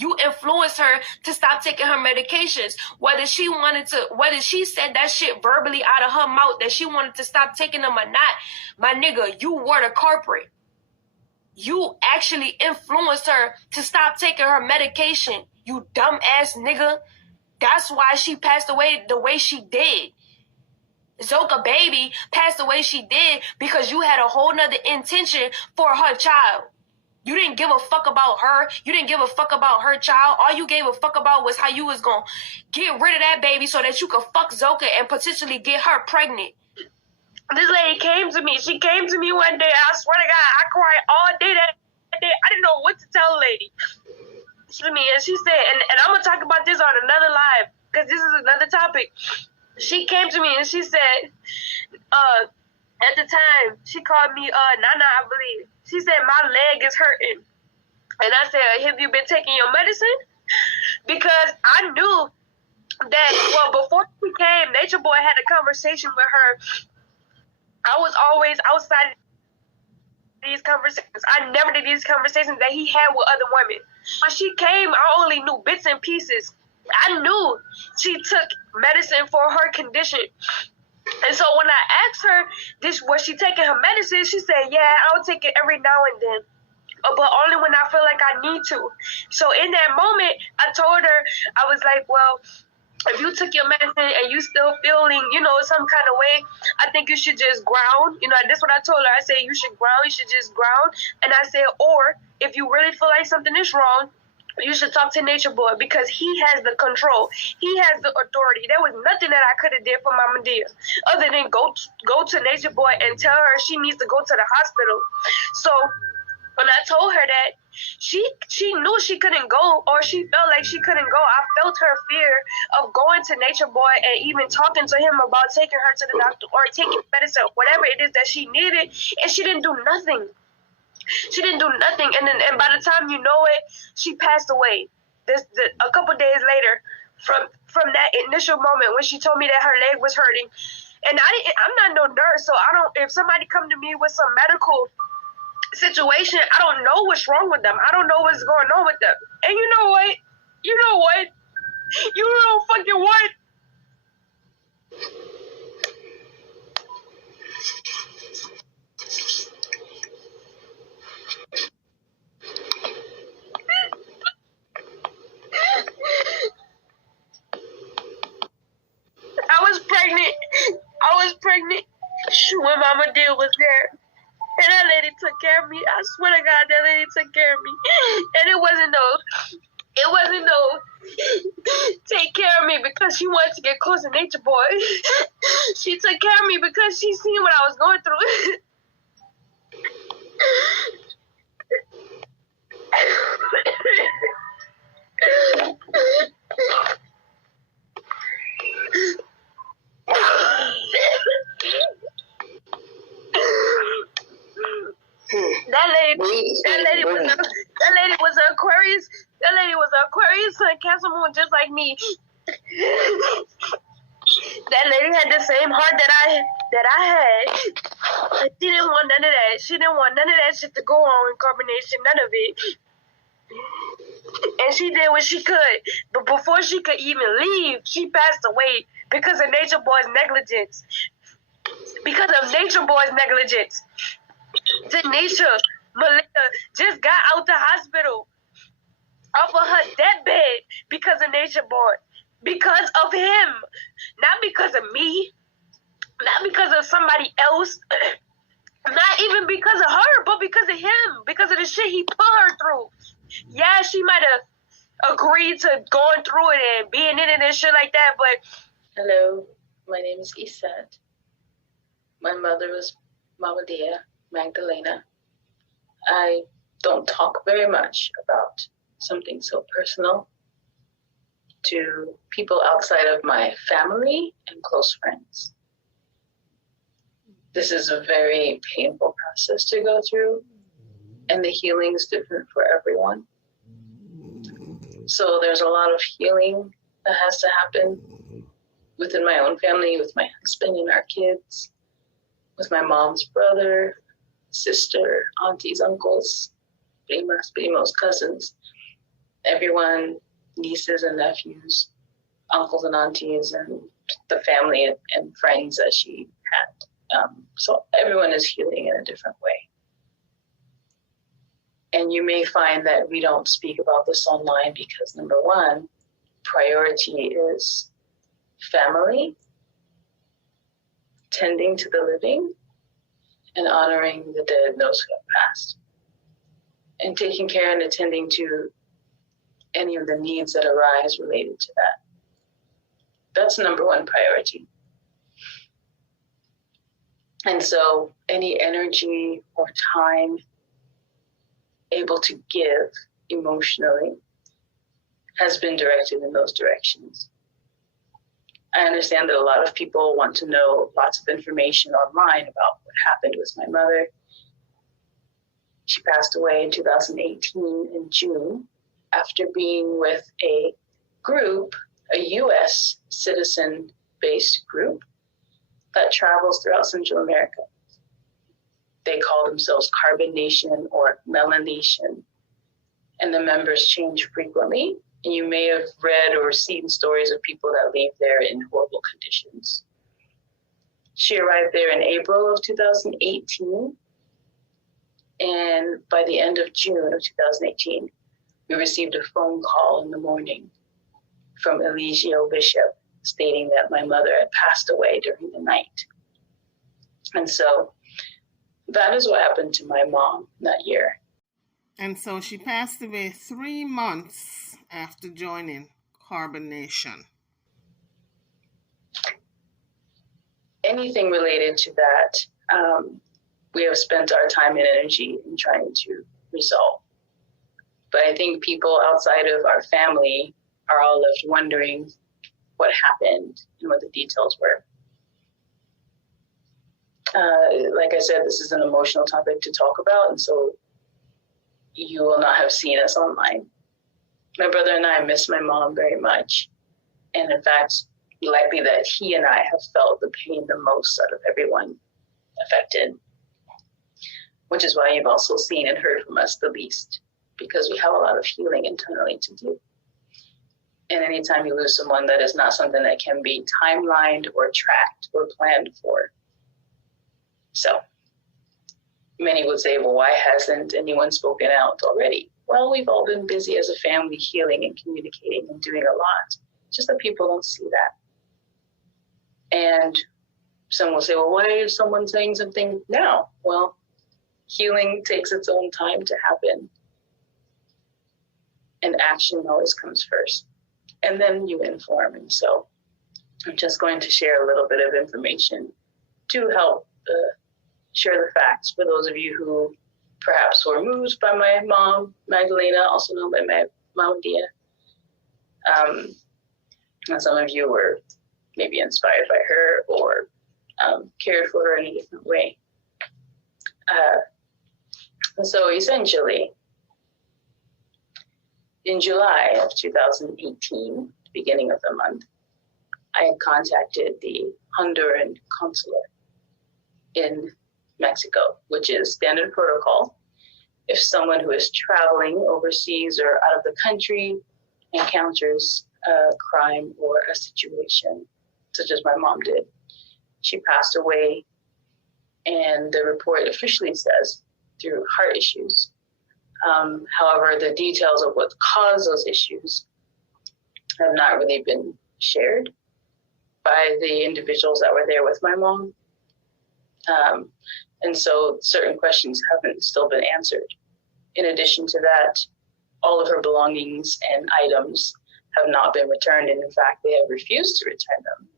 You influenced her to stop taking her medications. Whether she said that shit verbally out of her mouth that she wanted to stop taking them or not, my nigga, you were the culprit. You actually influenced her to stop taking her medication. You dumbass nigga. That's why she passed away the way she did. Zoka baby passed the way she did because you had a whole nother intention for her child. You didn't give a fuck about her. You didn't give a fuck about her child. All you gave a fuck about was how you was going to get rid of that baby so that you could fuck Zoka and potentially get her pregnant. This lady came to me. She came to me one day. I swear to God, I cried all day that day. I didn't know what to tell the lady. To me, and she said, and I'm going to talk about this on another live because this is another topic. She came to me and she said, at the time, she called me Nana, I believe. She said, my leg is hurting. And I said, have you been taking your medicine? Because I knew that, well, before she came, Nature Boy had a conversation with her. I was always outside these conversations. I never did these conversations that he had with other women. When she came, I only knew bits and pieces. I knew she took medicine for her condition. And so when I asked her, was she taking her medicine? She said, yeah, I'll take it every now and then, but only when I feel like I need to. So in that moment, I told her, I was like, well, if you took your medicine and you still feeling, some kind of way, I think you should just ground. That's what I told her. I said, you should ground. You should just ground. And I said, or if you really feel like something is wrong, you should talk to Nature Boy because he has the control. He has the authority. There was nothing that I could have did for Mama Dia other than go to Nature Boy and tell her she needs to go to the hospital. So when I told her that, she knew she couldn't go, or she felt like she couldn't go. I felt her fear of going to Nature Boy and even talking to him about taking her to the doctor or taking medicine, whatever it is that she needed, and she didn't do nothing. She didn't do nothing, and by the time you know it, she passed away. A couple days later, from that initial moment when she told me that her leg was hurting, and I'm not no nurse, so I don't. If somebody come to me with some medical situation, I don't know what's wrong with them. I don't know what's going on with them. And you know what? You know fucking what? I was pregnant when Mama Dia was there. And that lady took care of me. I swear to God, that lady took care of me. And it wasn't no take care of me because she wanted to get close to Nature Boy. She took care of me because she seen what I was going through. That lady was an Aquarius. That lady was an Aquarius Sun, Cancer Moon, just like me. That lady had the same heart that I had. She didn't want none of that. She didn't want none of that shit to go on in carbonation, none of it. And she did what she could. But before she could even leave, she passed away because of Nature Boy's negligence. Because of Nature Boy's negligence. Denisha Malika just got out the hospital off of her deathbed because of Nature Boy. Because of him. Not because of me. Not because of somebody else. Not even because of her, but because of him. Because of the shit he put her through. Yeah, she might have agreed to going through it and being in it and shit like that, but... Hello, my name is Isat. My mother was Mama Dia Magdalena. I don't talk very much about something so personal to people outside of my family and close friends. This is a very painful process to go through, and the healing is different for everyone. So there's a lot of healing that has to happen within my own family, with my husband and our kids, with my mom's brother, sister, aunties, uncles, primas, primos, cousins, everyone, nieces and nephews, uncles and aunties, and the family and friends that she had. So everyone is healing in a different way. And you may find that we don't speak about this online because, number one, priority is family, tending to the living, and honoring the dead, those who have passed, and taking care and attending to any of the needs that arise related to that. That's number one priority. And so any energy or time able to give emotionally has been directed in those directions. I understand that a lot of people want to know lots of information online about what happened with my mother. She passed away in 2018 in June after being with a group, a U.S. citizen-based group that travels throughout Central America. They call themselves Carbonation or Melanesian, and the members change frequently. And you may have read or seen stories of people that leave there in horrible conditions. She arrived there in April of 2018, and by the end of June of 2018, we received a phone call in the morning from Eligio Bishop stating that my mother had passed away during the night. And so that is what happened to my mom that year. And so she passed away 3 months after joining Carbonation. Anything related to that, we have spent our time and energy in trying to resolve. But I think people outside of our family are all left wondering what happened and what the details were. Like I said, this is an emotional topic to talk about, and so you will not have seen us online. My brother and I miss my mom very much. And in fact, likely that he and I have felt the pain the most out of everyone affected, which is why you've also seen and heard from us the least, because we have a lot of healing internally to do. And anytime you lose someone, that is not something that can be timelined or tracked or planned for. So many would say, well, why hasn't anyone spoken out already? Well, we've all been busy as a family healing and communicating and doing a lot. It's just that people don't see that. And some will say, well, why is someone saying something now? Well, healing takes its own time to happen. And action always comes first. And then you inform. And so I'm just going to share a little bit of information to help share the facts for those of you who perhaps were moved by my mom, Magdalena, also known by my mom, Diaz. And some of you were maybe inspired by her or cared for her in a different way. And so essentially, in July of 2018, beginning of the month, I had contacted the Honduran Consular in Mexico, which is standard protocol. If someone who is traveling overseas or out of the country encounters a crime or a situation, such as my mom did, she passed away, and the report officially says through heart issues. However, the details of what caused those issues have not really been shared by the individuals that were there with my mom. And so certain questions haven't still been answered. In addition to that, all of her belongings and items have not been returned. And in fact, they have refused to return them.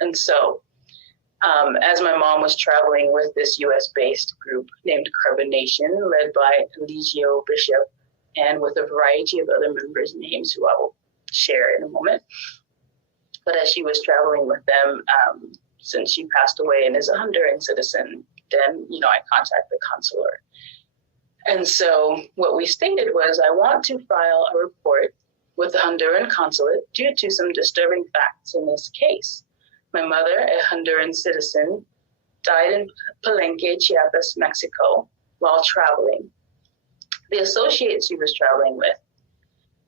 And so as my mom was traveling with this US-based group named Carbonation, led by Eligio Bishop, and with a variety of other members' names who I will share in a moment. But as she was traveling with them, since she passed away and is a Honduran citizen, then, I contacted the consular. And so what we stated was, I want to file a report with the Honduran consulate due to some disturbing facts in this case. My mother, a Honduran citizen, died in Palenque, Chiapas, Mexico, while traveling. The associate she was traveling with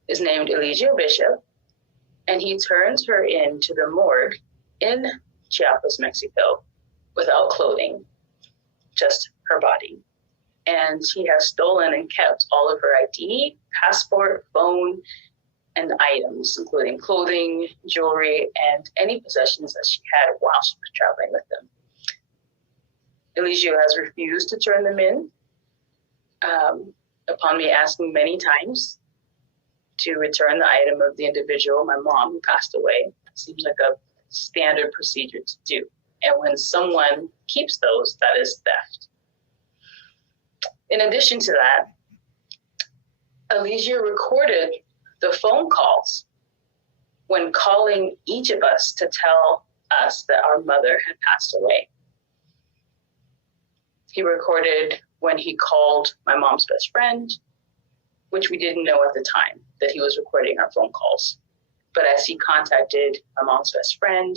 is named Eligio Bishop, and he turns her into the morgue in Chiapas, Mexico, without clothing, just her body. and he has stolen and kept all of her ID, passport, phone, and items, including clothing, jewelry, and any possessions that she had while she was traveling with them. Eligio has refused to turn them in, upon me asking many times to return the item of the individual, my mom, who passed away. It seems like a standard procedure to do. And when someone keeps those, that is theft. In addition to that, Eligio recorded the phone calls when calling each of us to tell us that our mother had passed away. He recorded when he called my mom's best friend, which we didn't know at the time that he was recording our phone calls. But as he contacted my mom's best friend,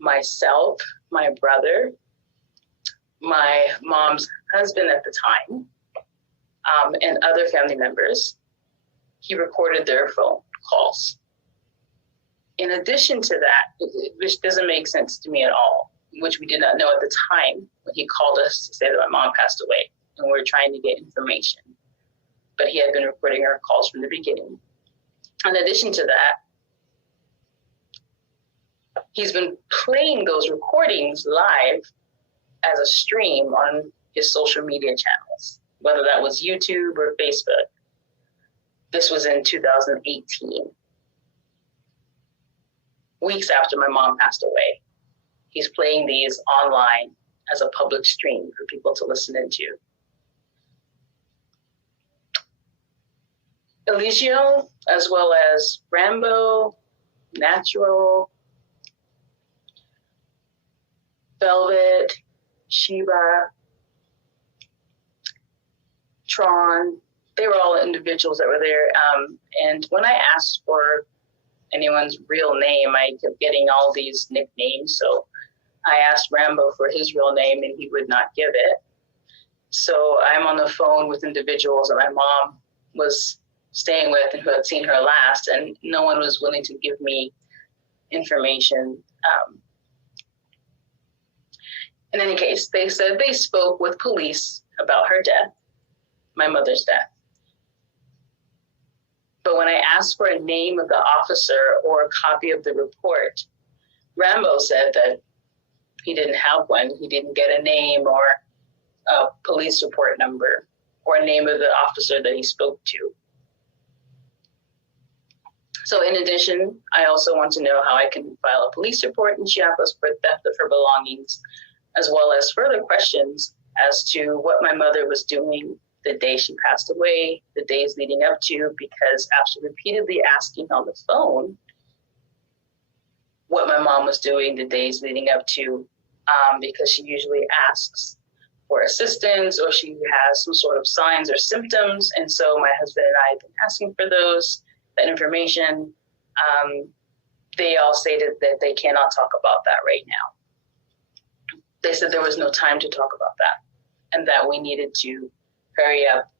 myself, my brother, my mom's husband at the time, and other family members, he recorded their phone calls. In addition to that, which doesn't make sense to me at all, which we did not know at the time when he called us to say that my mom passed away and we were trying to get information. But he had been recording our calls from the beginning. In addition to that, he's been playing those recordings live as a stream on his social media channels, whether that was YouTube or Facebook. This was in 2018, weeks after my mom passed away. He's playing these online as a public stream for people to listen into. Eligio, as well as Rambo, Natural, Velvet, Sheba, Tron, they were all individuals that were there. And when I asked for anyone's real name, I kept getting all these nicknames. So I asked Rambo for his real name and he would not give it. So I'm on the phone with individuals that my mom was staying with and who had seen her last, and no one was willing to give me information. In any case, they said they spoke with police about her death, my mother's death. But when I asked for a name of the officer or a copy of the report, Rambo said that he didn't have one. He didn't get a name or a police report number or a name of the officer that he spoke to. So in addition, I also want to know how I can file a police report in Chiapas for theft of her belongings, as well as further questions as to what my mother was doing the day she passed away, the days leading up to, because after repeatedly asking on the phone what my mom was doing the days leading up to, because she usually asks for assistance or she has some sort of signs or symptoms. And so my husband and I have been asking for that information. They all stated that they cannot talk about that right now. They said there was no time to talk about that and that we needed to hurry up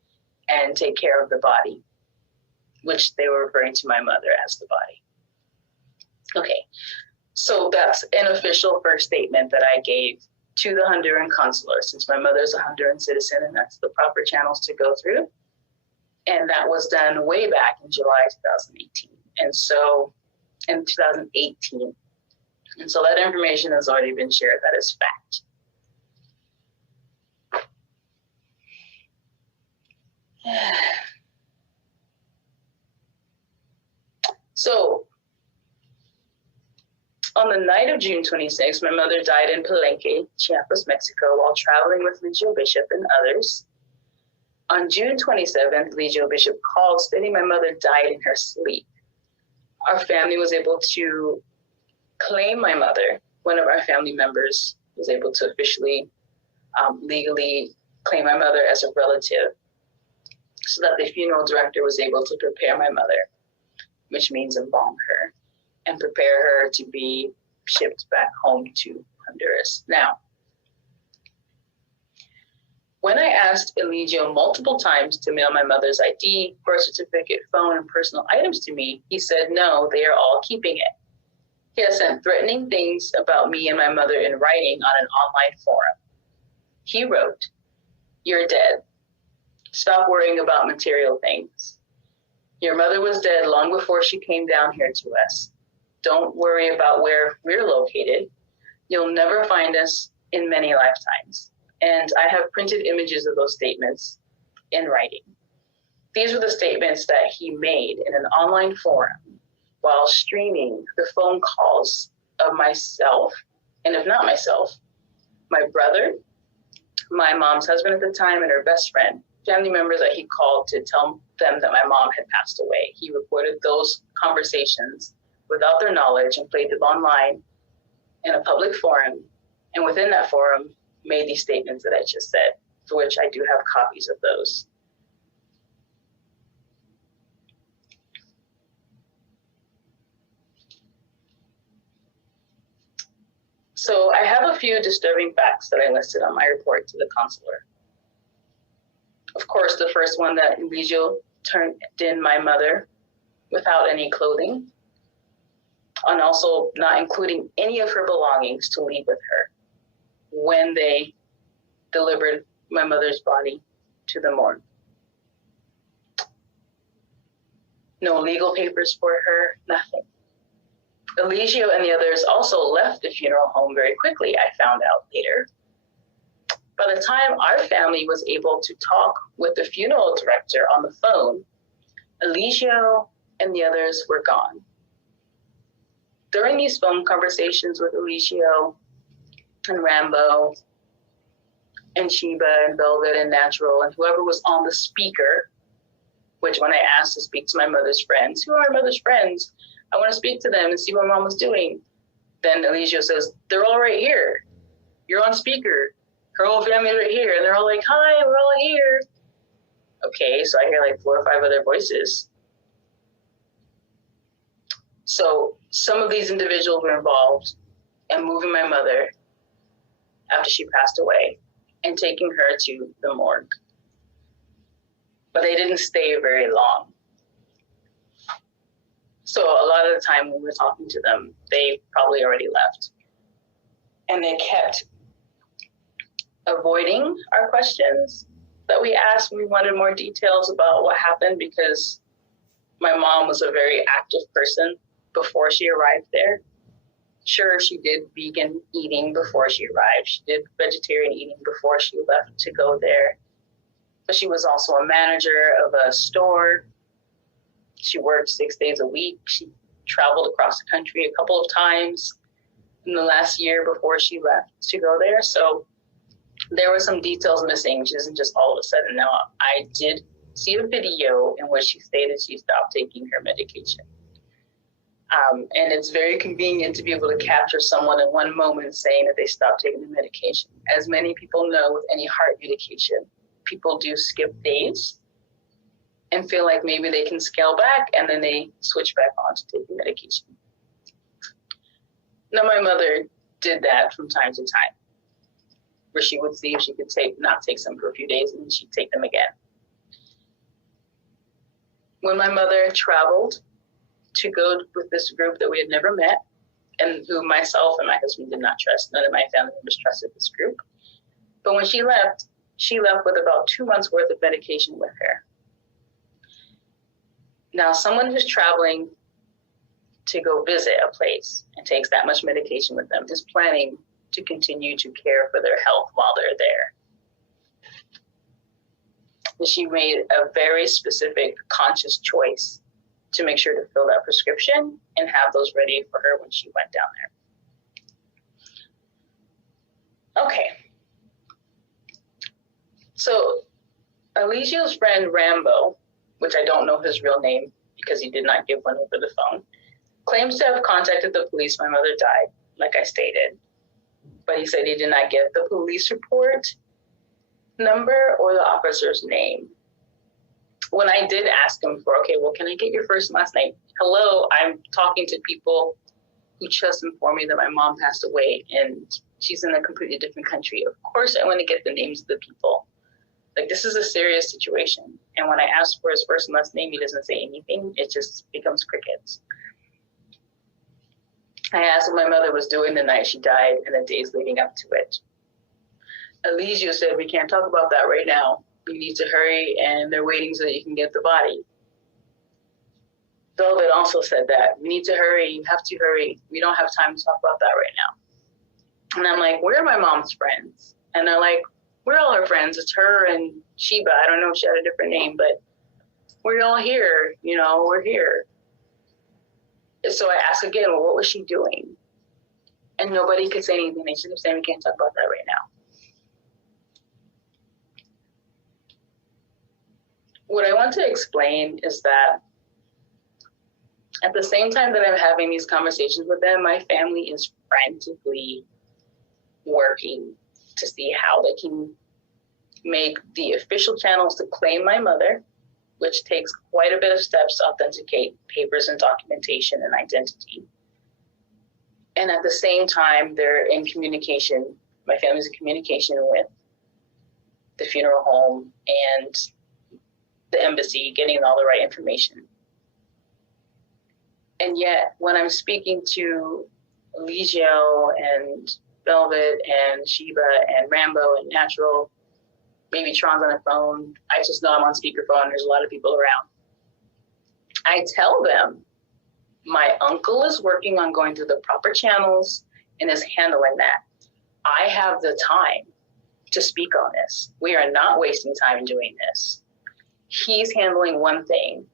and take care of the body, which they were referring to my mother as the body. Okay, so that's an official first statement that I gave to the Honduran consular, since my mother's a Honduran citizen and that's the proper channels to go through. And that was done way back in July 2018. And so in 2018. And so that information has already been shared. That is fact. So on the night of June 26, my mother died in Palenque, Chiapas, Mexico, while traveling with Eligio Bishop and others. On June 27th, Eligio Bishop called stating my mother died in her sleep. Our family was able to claim my mother. One of our family members was able to officially, legally claim my mother as a relative, so that the funeral director was able to prepare my mother, which means embalm her, and prepare her to be shipped back home to Honduras. Now, when I asked Eligio multiple times to mail my mother's ID, birth certificate, phone, and personal items to me, he said no, they are all keeping it. He has sent threatening things about me and my mother in writing on an online forum. He wrote, "You're dead. Stop worrying about material things. Your mother was dead long before she came down here to us. Don't worry about where we're located. You'll never find us in many lifetimes. And I have printed images of those statements in writing. These were the statements that he made in an online forum while streaming the phone calls of myself, and if not myself, my brother, my mom's husband at the time, and her best friend, family members that he called to tell them that my mom had passed away. He recorded those conversations without their knowledge and played them online in a public forum, and within that forum made these statements that I just said, for which I do have copies of those. So I have a few disturbing facts that I listed on my report to the consular. Of course, the first one, that Eligio turned in my mother without any clothing, and also not including any of her belongings to leave with her when they delivered my mother's body to the morgue. No legal papers for her, nothing. Eligio and the others also left the funeral home very quickly, I found out later. By the time our family was able to talk with the funeral director on the phone, Eligio and the others were gone. During these phone conversations with Eligio and Rambo and Sheba and Velvet and Natural and whoever was on the speaker, which when I asked to speak to my mother's friends, who are my mother's friends? I want to speak to them and see what mom was doing. Then Eligio says, they're all right here. You're on speaker. Her whole family's right here. And they're all like, hi, we're all here. Okay, so I hear like 4 or 5 other voices. So some of these individuals were involved in moving my mother after she passed away and taking her to the morgue. But they didn't stay very long. So a lot of the time when we were talking to them, they probably already left. And they kept avoiding our questions that we asked when we wanted more details about what happened, because my mom was a very active person before she arrived there. Sure, she did vegan eating before she arrived. She did vegetarian eating before she left to go there. But she was also a manager of a store. She worked 6 days a week. She traveled across the country a couple of times in the last year before she left to go there. So there were some details missing. She isn't just all of a sudden. Now, I did see a video in which she stated she stopped taking her medication. And it's very convenient to be able to capture someone in one moment saying that they stopped taking the medication. As many people know, with any heart medication, people do skip days and feel like maybe they can scale back, and then they switch back on to taking medication. Now, my mother did that from time to time, where she would see if she could not take some for a few days, and then she'd take them again. When my mother traveled to go with this group that we had never met, and who myself and my husband did not trust, none of my family members trusted this group. But when she left with about 2 months worth of medication with her. Now, someone who's traveling to go visit a place and takes that much medication with them is planning to continue to care for their health while they're there. And she made a very specific, conscious choice to make sure to fill that prescription and have those ready for her when she went down there. Okay. So Eligio's friend Rambo, which I don't know his real name because he did not give one over the phone, claims to have contacted the police when my mother died, like I stated. But he said he did not get the police report number or the officer's name. When I did ask him for, okay, well, can I get your first and last name? Hello, I'm talking to people who just informed me that my mom passed away and she's in a completely different country. Of course, I want to get the names of the people. Like, this is a serious situation. And when I ask for his first and last name, he doesn't say anything. It just becomes crickets. I asked what my mother was doing the night she died and the days leading up to it. Eligio said, we can't talk about that right now. you need to hurry, and they're waiting so that you can get the body. Velvet also said that. We need to hurry. You have to hurry. We don't have time to talk about that right now. And I'm like, where are my mom's friends? And they're like, we're all her friends. It's her and Sheba. I don't know if she had a different name, but we're all here. You know, we're here. And so I asked again, well, what was she doing? And nobody could say anything. They just kept saying, we can't talk about that right now. What I want to explain is that at the same time that I'm having these conversations with them, my family is frantically working to see how they can make the official channels to claim my mother, which takes quite a bit of steps to authenticate papers and documentation and identity. And at the same time, they're in communication, my family's in communication with the funeral home and the embassy, getting all the right information. And yet, when I'm speaking to Eligio and Velvet and Sheba and Rambo and Natural, maybe Tron's on the phone, I just know I'm on speakerphone, there's a lot of people around. I tell them, my uncle is working on going through the proper channels and is handling that. I have the time to speak on this. We are not wasting time in doing this. He's handling one thing.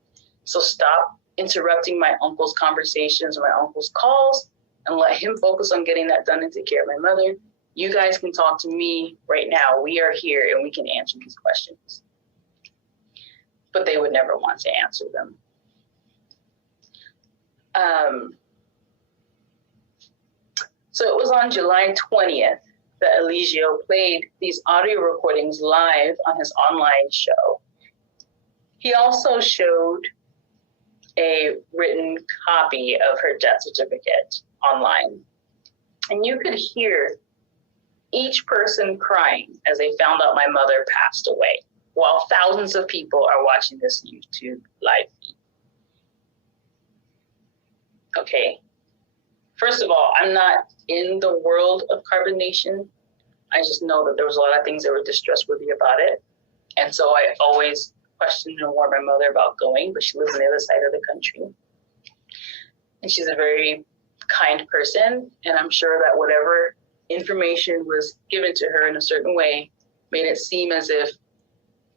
So stop interrupting my uncle's conversations or my uncle's calls and let him focus on getting that done and take care of my mother. You guys can talk to me right now. We are here and we can answer these questions. But they would never want to answer them. So it was on July 20th that Eligio played these audio recordings live on his online show. He also showed a written copy of her death certificate online. And you could hear each person crying as they found out my mother passed away, while thousands of people are watching this YouTube live feed. Okay, first of all, I'm not in the world of carbonation. I just know that there was a lot of things that were distressworthy about it. And so I always questioned and warned my mother about going, but she lives on the other side of the country. And she's a very kind person. And I'm sure that whatever information was given to her in a certain way made it seem as if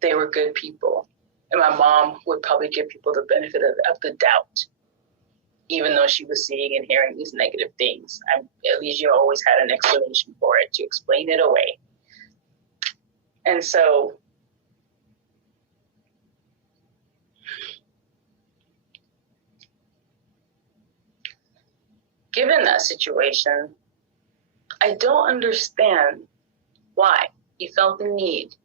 they were good people. And my mom would probably give people the benefit of the doubt, even though she was seeing and hearing these negative things. Eligio always had an explanation for it to explain it away. And so given that situation, I don't understand why he felt the need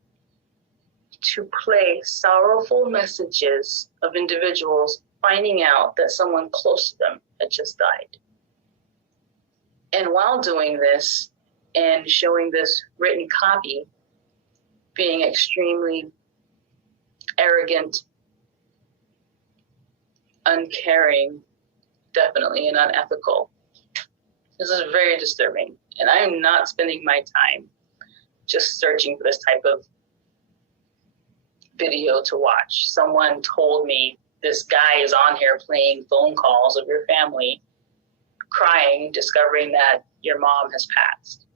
to play sorrowful messages of individuals finding out that someone close to them had just died. And while doing this and showing this written copy, being extremely arrogant, uncaring, definitely, and unethical. This is very disturbing. And I am not spending my time just searching for this type of video to watch. Someone told me this guy is on here playing phone calls of your family, crying, discovering that your mom has passed.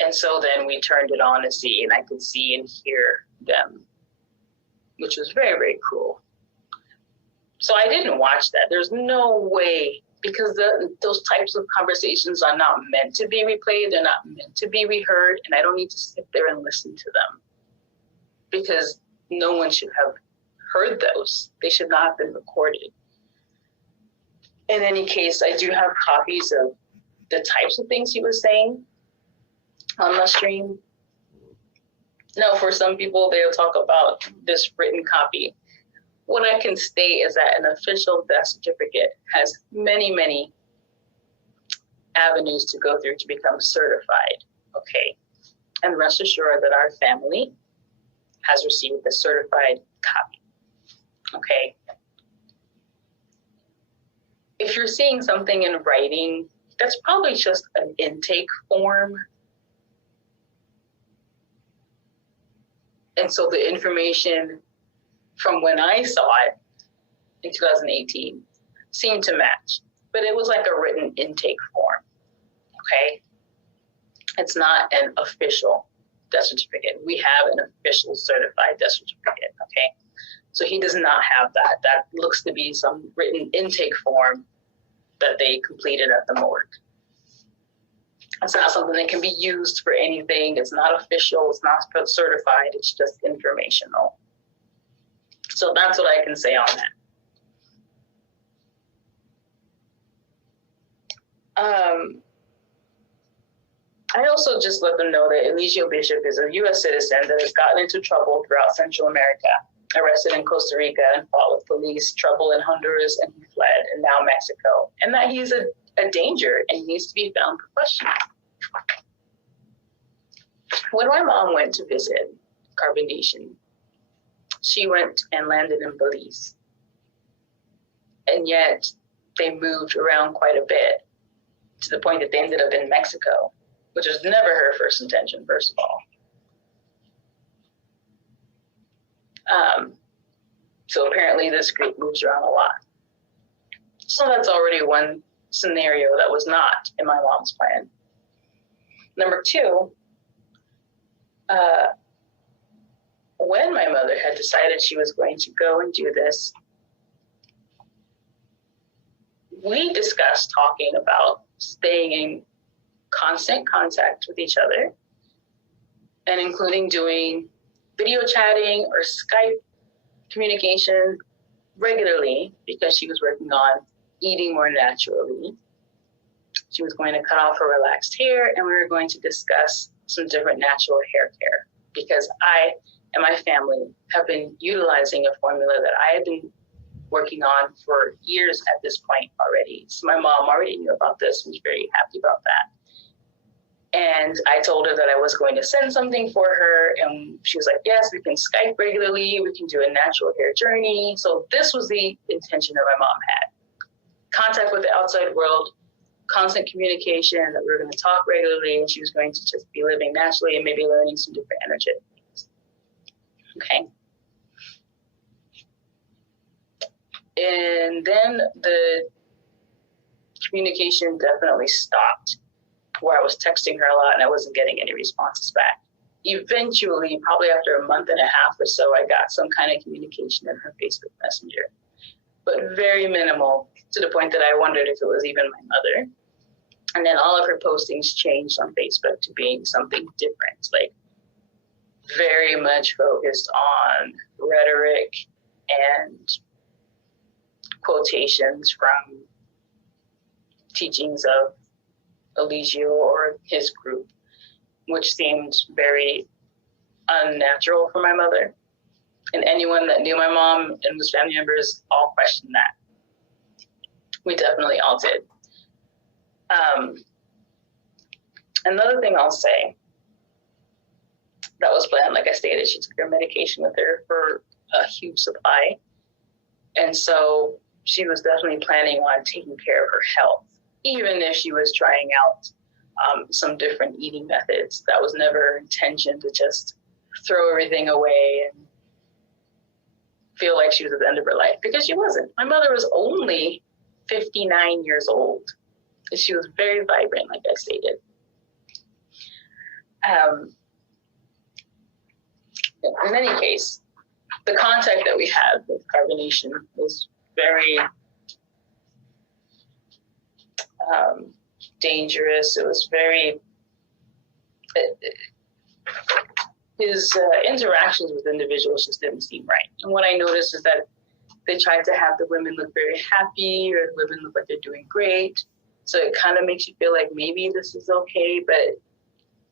And so then we turned it on to see, and I could see and hear them, which was very, very cruel. So I didn't watch that. There's no way, because those types of conversations are not meant to be replayed. They're not meant to be reheard, and I don't need to sit there and listen to them, because no one should have heard those. They should not have been recorded. In any case, I do have copies of the types of things he was saying on the stream. Now, for some people, they'll talk about this written copy. What I can state is that an official death certificate has many, many avenues to go through to become certified, okay? And rest assured that our family has received a certified copy, okay? If you're seeing something in writing, that's probably just an intake form. And so the information from when I saw it in 2018 seemed to match, but it was like a written intake form. Okay. It's not an official death certificate. We have an official certified death certificate. Okay. So he does not have that. That looks to be some written intake form that they completed at the morgue. It's not something that can be used for anything. It's not official. It's not certified. It's just informational. So that's what I can say on that. I also just let them know that Eligio Bishop is a U.S. citizen that has gotten into trouble throughout Central America, arrested in Costa Rica and fought with police, trouble in Honduras, and he fled, and now Mexico. And that he's a danger and needs to be found for questioning. When my mom went to visit Carbonation, she went and landed in Belize. And yet they moved around quite a bit to the point that they ended up in Mexico, which was never her first intention, first of all. So apparently this group moves around a lot. So that's already one scenario that was not in my mom's plan. Number two, when my mother had decided she was going to go and do this, we discussed talking about staying in constant contact with each other and including doing video chatting or Skype communication regularly because she was working on eating more naturally. She was going to cut off her relaxed hair and we were going to discuss some different natural hair care because I and my family have been utilizing a formula that I had been working on for years at this point already. So my mom already knew about this and was very happy about that. And I told her that I was going to send something for her. And she was like, yes, we can Skype regularly. We can do a natural hair journey. So this was the intention that my mom had. Contact with the outside world, constant communication, that we were going to talk regularly. And she was going to just be living naturally and maybe learning some different energetic things. Okay. And then the communication definitely stopped, where I was texting her a lot and I wasn't getting any responses back. Eventually, probably after a month and a half or so, I got some kind of communication in her Facebook Messenger, but very minimal, to the point that I wondered if it was even my mother. And then all of her postings changed on Facebook to being something different, like very much focused on rhetoric and quotations from teachings of Eligio or his group, which seemed very unnatural for my mother. And anyone that knew my mom and was family members all questioned that. We definitely all did. Another thing I'll say that was planned, like I stated, she took her medication with her for a huge supply. And so she was definitely planning on taking care of her health, even if she was trying out some different eating methods. That was never her intention, to just throw everything away and feel like she was at the end of her life, because she wasn't. My mother was only 59 years old. And she was very vibrant, like I stated. In any case, the contact that we had with Carbonation was very dangerous. It was very, his interactions with individuals just didn't seem right. And what I noticed is that they tried to have the women look very happy, or the women look like they're doing great. So it kind of makes you feel like maybe this is okay, but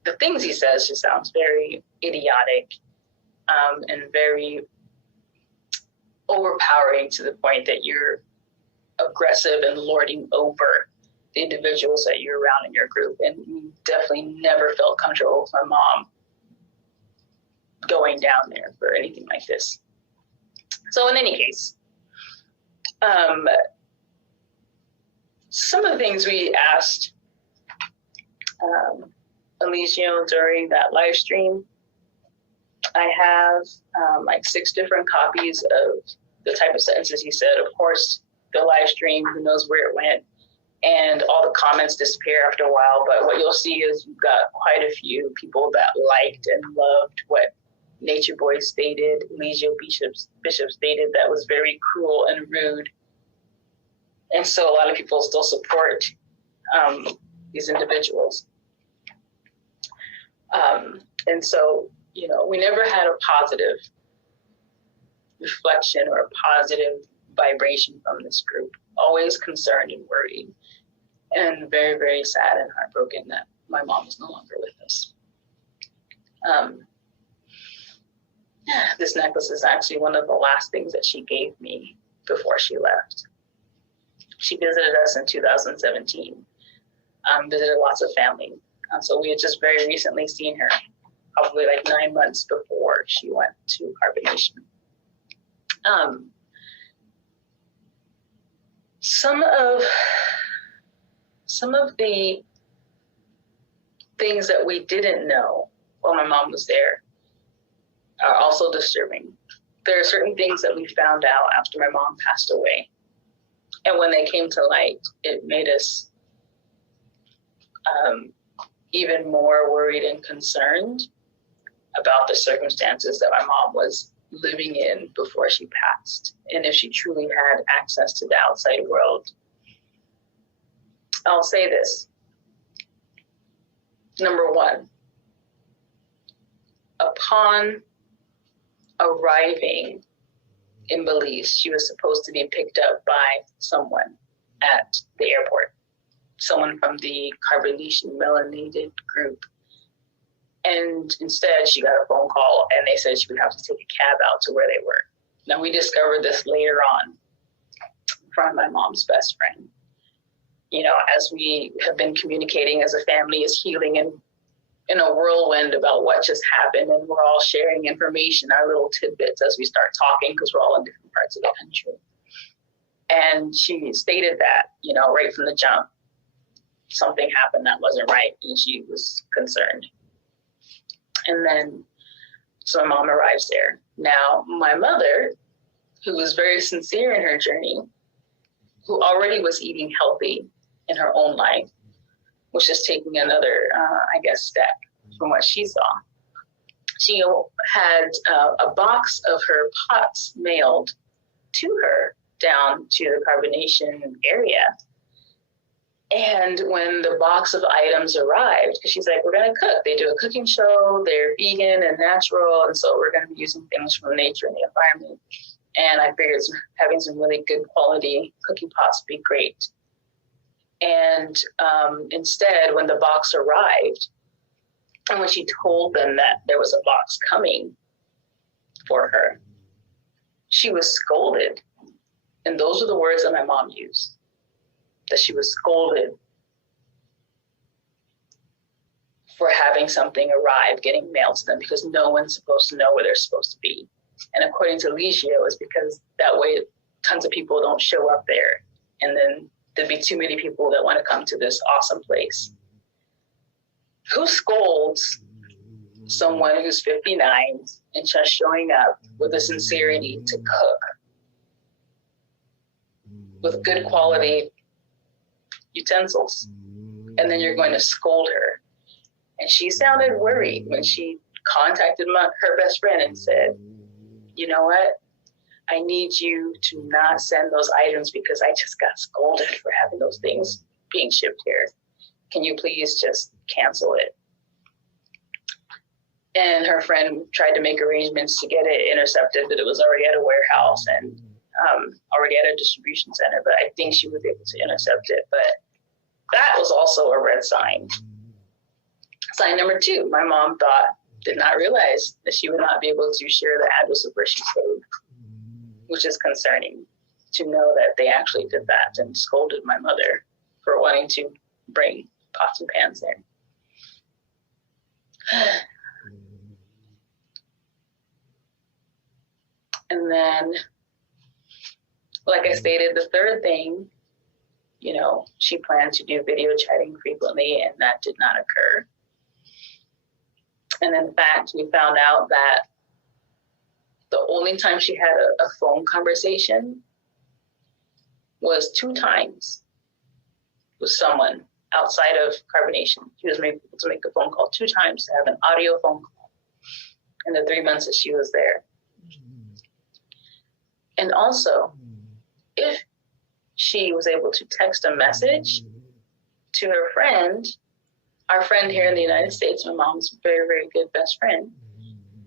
the things he says just sounds very idiotic and very overpowering, to the point that you're aggressive and lording over the individuals that you're around in your group. And you definitely never felt comfortable with my mom going down there for anything like this. So in any case, some of the things we asked Eligio during that live stream, I have like 6 different copies of the type of sentences he said. Of course, the live stream, who knows where it went, and all the comments disappear after a while. But what you'll see is you've got quite a few people that liked and loved what Nature Boy stated, Legio Bishop stated that was very cruel and rude. And so a lot of people still support these individuals. And so, you know, we never had a positive reflection or a positive vibration from this group. Always concerned and worried, and very, very sad and heartbroken that my mom is no longer with us. This necklace is actually one of the last things that she gave me before she left. She visited us in 2017, visited lots of family. So we had just very recently seen her, probably like 9 months before she went to carbonation. Some of the things that we didn't know while my mom was there are also disturbing. There are certain things that we found out after my mom passed away. And when they came to light, it made us even more worried and concerned about the circumstances that my mom was living in before she passed, and if she truly had access to the outside world. I'll say this. Number one, upon arriving in Belize, she was supposed to be picked up by someone at the airport, someone from the carbonation melanated group. And instead, she got a phone call, and they said she would have to take a cab out to where they were. Now, we discovered this later on from my mom's best friend. You know, as we have been communicating as a family, is healing in a whirlwind about what just happened, and we're all sharing information, our little tidbits as we start talking, because we're all in different parts of the country. And she stated that, you know, right from the jump, something happened that wasn't right, and she was concerned. And then, so my mom arrives there. Now, my mother, who was very sincere in her journey, who already was eating healthy in her own life, was just taking another, step from what she saw. She had a box of her pots mailed to her down to the carbonation area. And when the box of items arrived, because she's like, we're going to cook. They do a cooking show. They're vegan and natural. And so we're going to be using things from nature and the environment. And I figured having some really good quality cooking pots would be great. And instead, when the box arrived, and when she told them that there was a box coming for her, she was scolded. And those are the words that my mom used. That she was scolded for having something arrive, getting mailed to them, because no one's supposed to know where they're supposed to be. And according to Legio, it's because that way tons of people don't show up there. And then there'd be too many people that want to come to this awesome place. Who scolds someone who's 59 and just showing up with a sincerity to cook with good quality utensils, and then you're going to scold her? And she sounded worried when she contacted her best friend and said, you know what, I need you to not send those items because I just got scolded for having those things being shipped here. Can you please just cancel it? And her friend tried to make arrangements to get it intercepted, but it was already at a warehouse and already at a distribution center, but I think she was able to intercept it. But that was also a red sign. Sign number 2, my mom did not realize that she would not be able to share the address of where she stayed, which is concerning to know that they actually did that and scolded my mother for wanting to bring pots and pans there. And then, like I stated, the third thing, you know, she planned to do video chatting frequently, and that did not occur. And in fact, we found out that The only time she had a phone conversation was 2 times with someone outside of carbonation. She was able to make a phone call 2 times, to have an audio phone call in the 3 months that she was there. And also, if she was able to text a message to her friend, our friend here in the United States, my mom's very, very good best friend,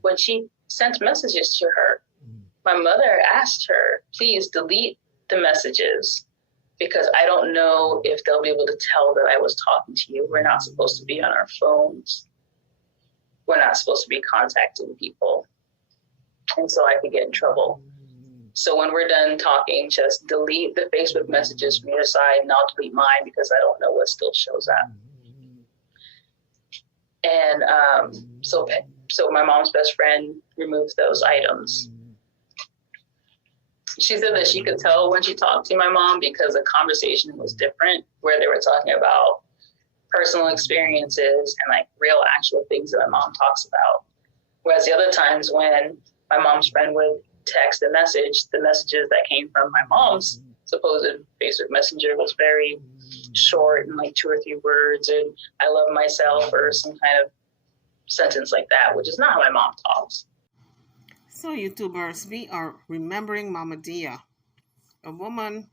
when she sent messages to her, my mother asked her, please delete the messages, because I don't know if they'll be able to tell that I was talking to you. We're not supposed to be on our phones. We're not supposed to be contacting people. And so I could get in trouble. So when we're done talking, just delete the Facebook messages from your side, and I'll delete mine because I don't know what still shows up. And so my mom's best friend removed those items. She said that she could tell when she talked to my mom because the conversation was different, where they were talking about personal experiences and like real actual things that my mom talks about. Whereas the other times when my mom's friend would text a message, the messages that came from my mom's supposed Facebook Messenger was very short and like 2 or 3 words, and I love myself, or some kind of sentence like that, which is not how my mom talks. So YouTubers, we are remembering Mama Dia, a woman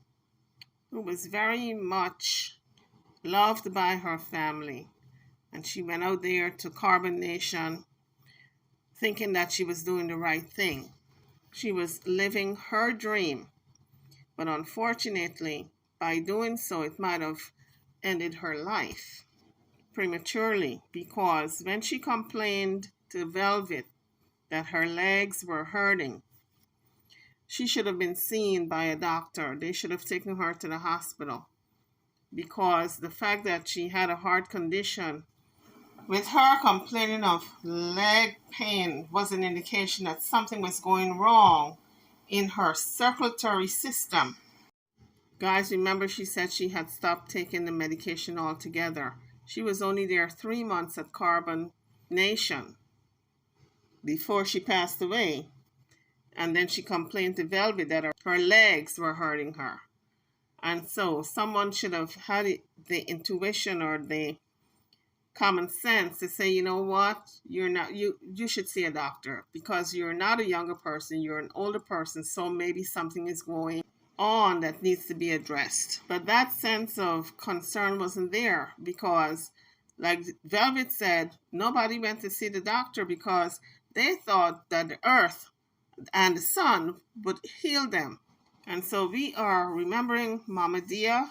who was very much loved by her family. And she went out there to carbonation thinking that she was doing the right thing. She was living her dream. But unfortunately, by doing so, it might have ended her life prematurely, because when she complained to Velvet that her legs were hurting, she should have been seen by a doctor. They should have taken her to the hospital, because the fact that she had a heart condition, with her complaining of leg pain, was an indication that something was going wrong in her circulatory system. Guys, remember she said she had stopped taking the medication altogether. She was only there 3 months at carbonation before she passed away. And then she complained to Velvet that her legs were hurting her. And so someone should have had the intuition or the common sense to say, you know what, you should see a doctor, because you're not a younger person, you're an older person, so maybe something is going on that needs to be addressed. But that sense of concern wasn't there, because like Velvet said, nobody went to see the doctor because they thought that the earth and the sun would heal them. And so we are remembering Mama Dia.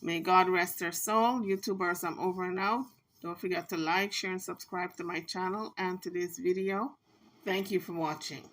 May God rest her soul. YouTubers, I'm over and out. Don't forget to like, share, and subscribe to my channel and to this video. Thank you for watching.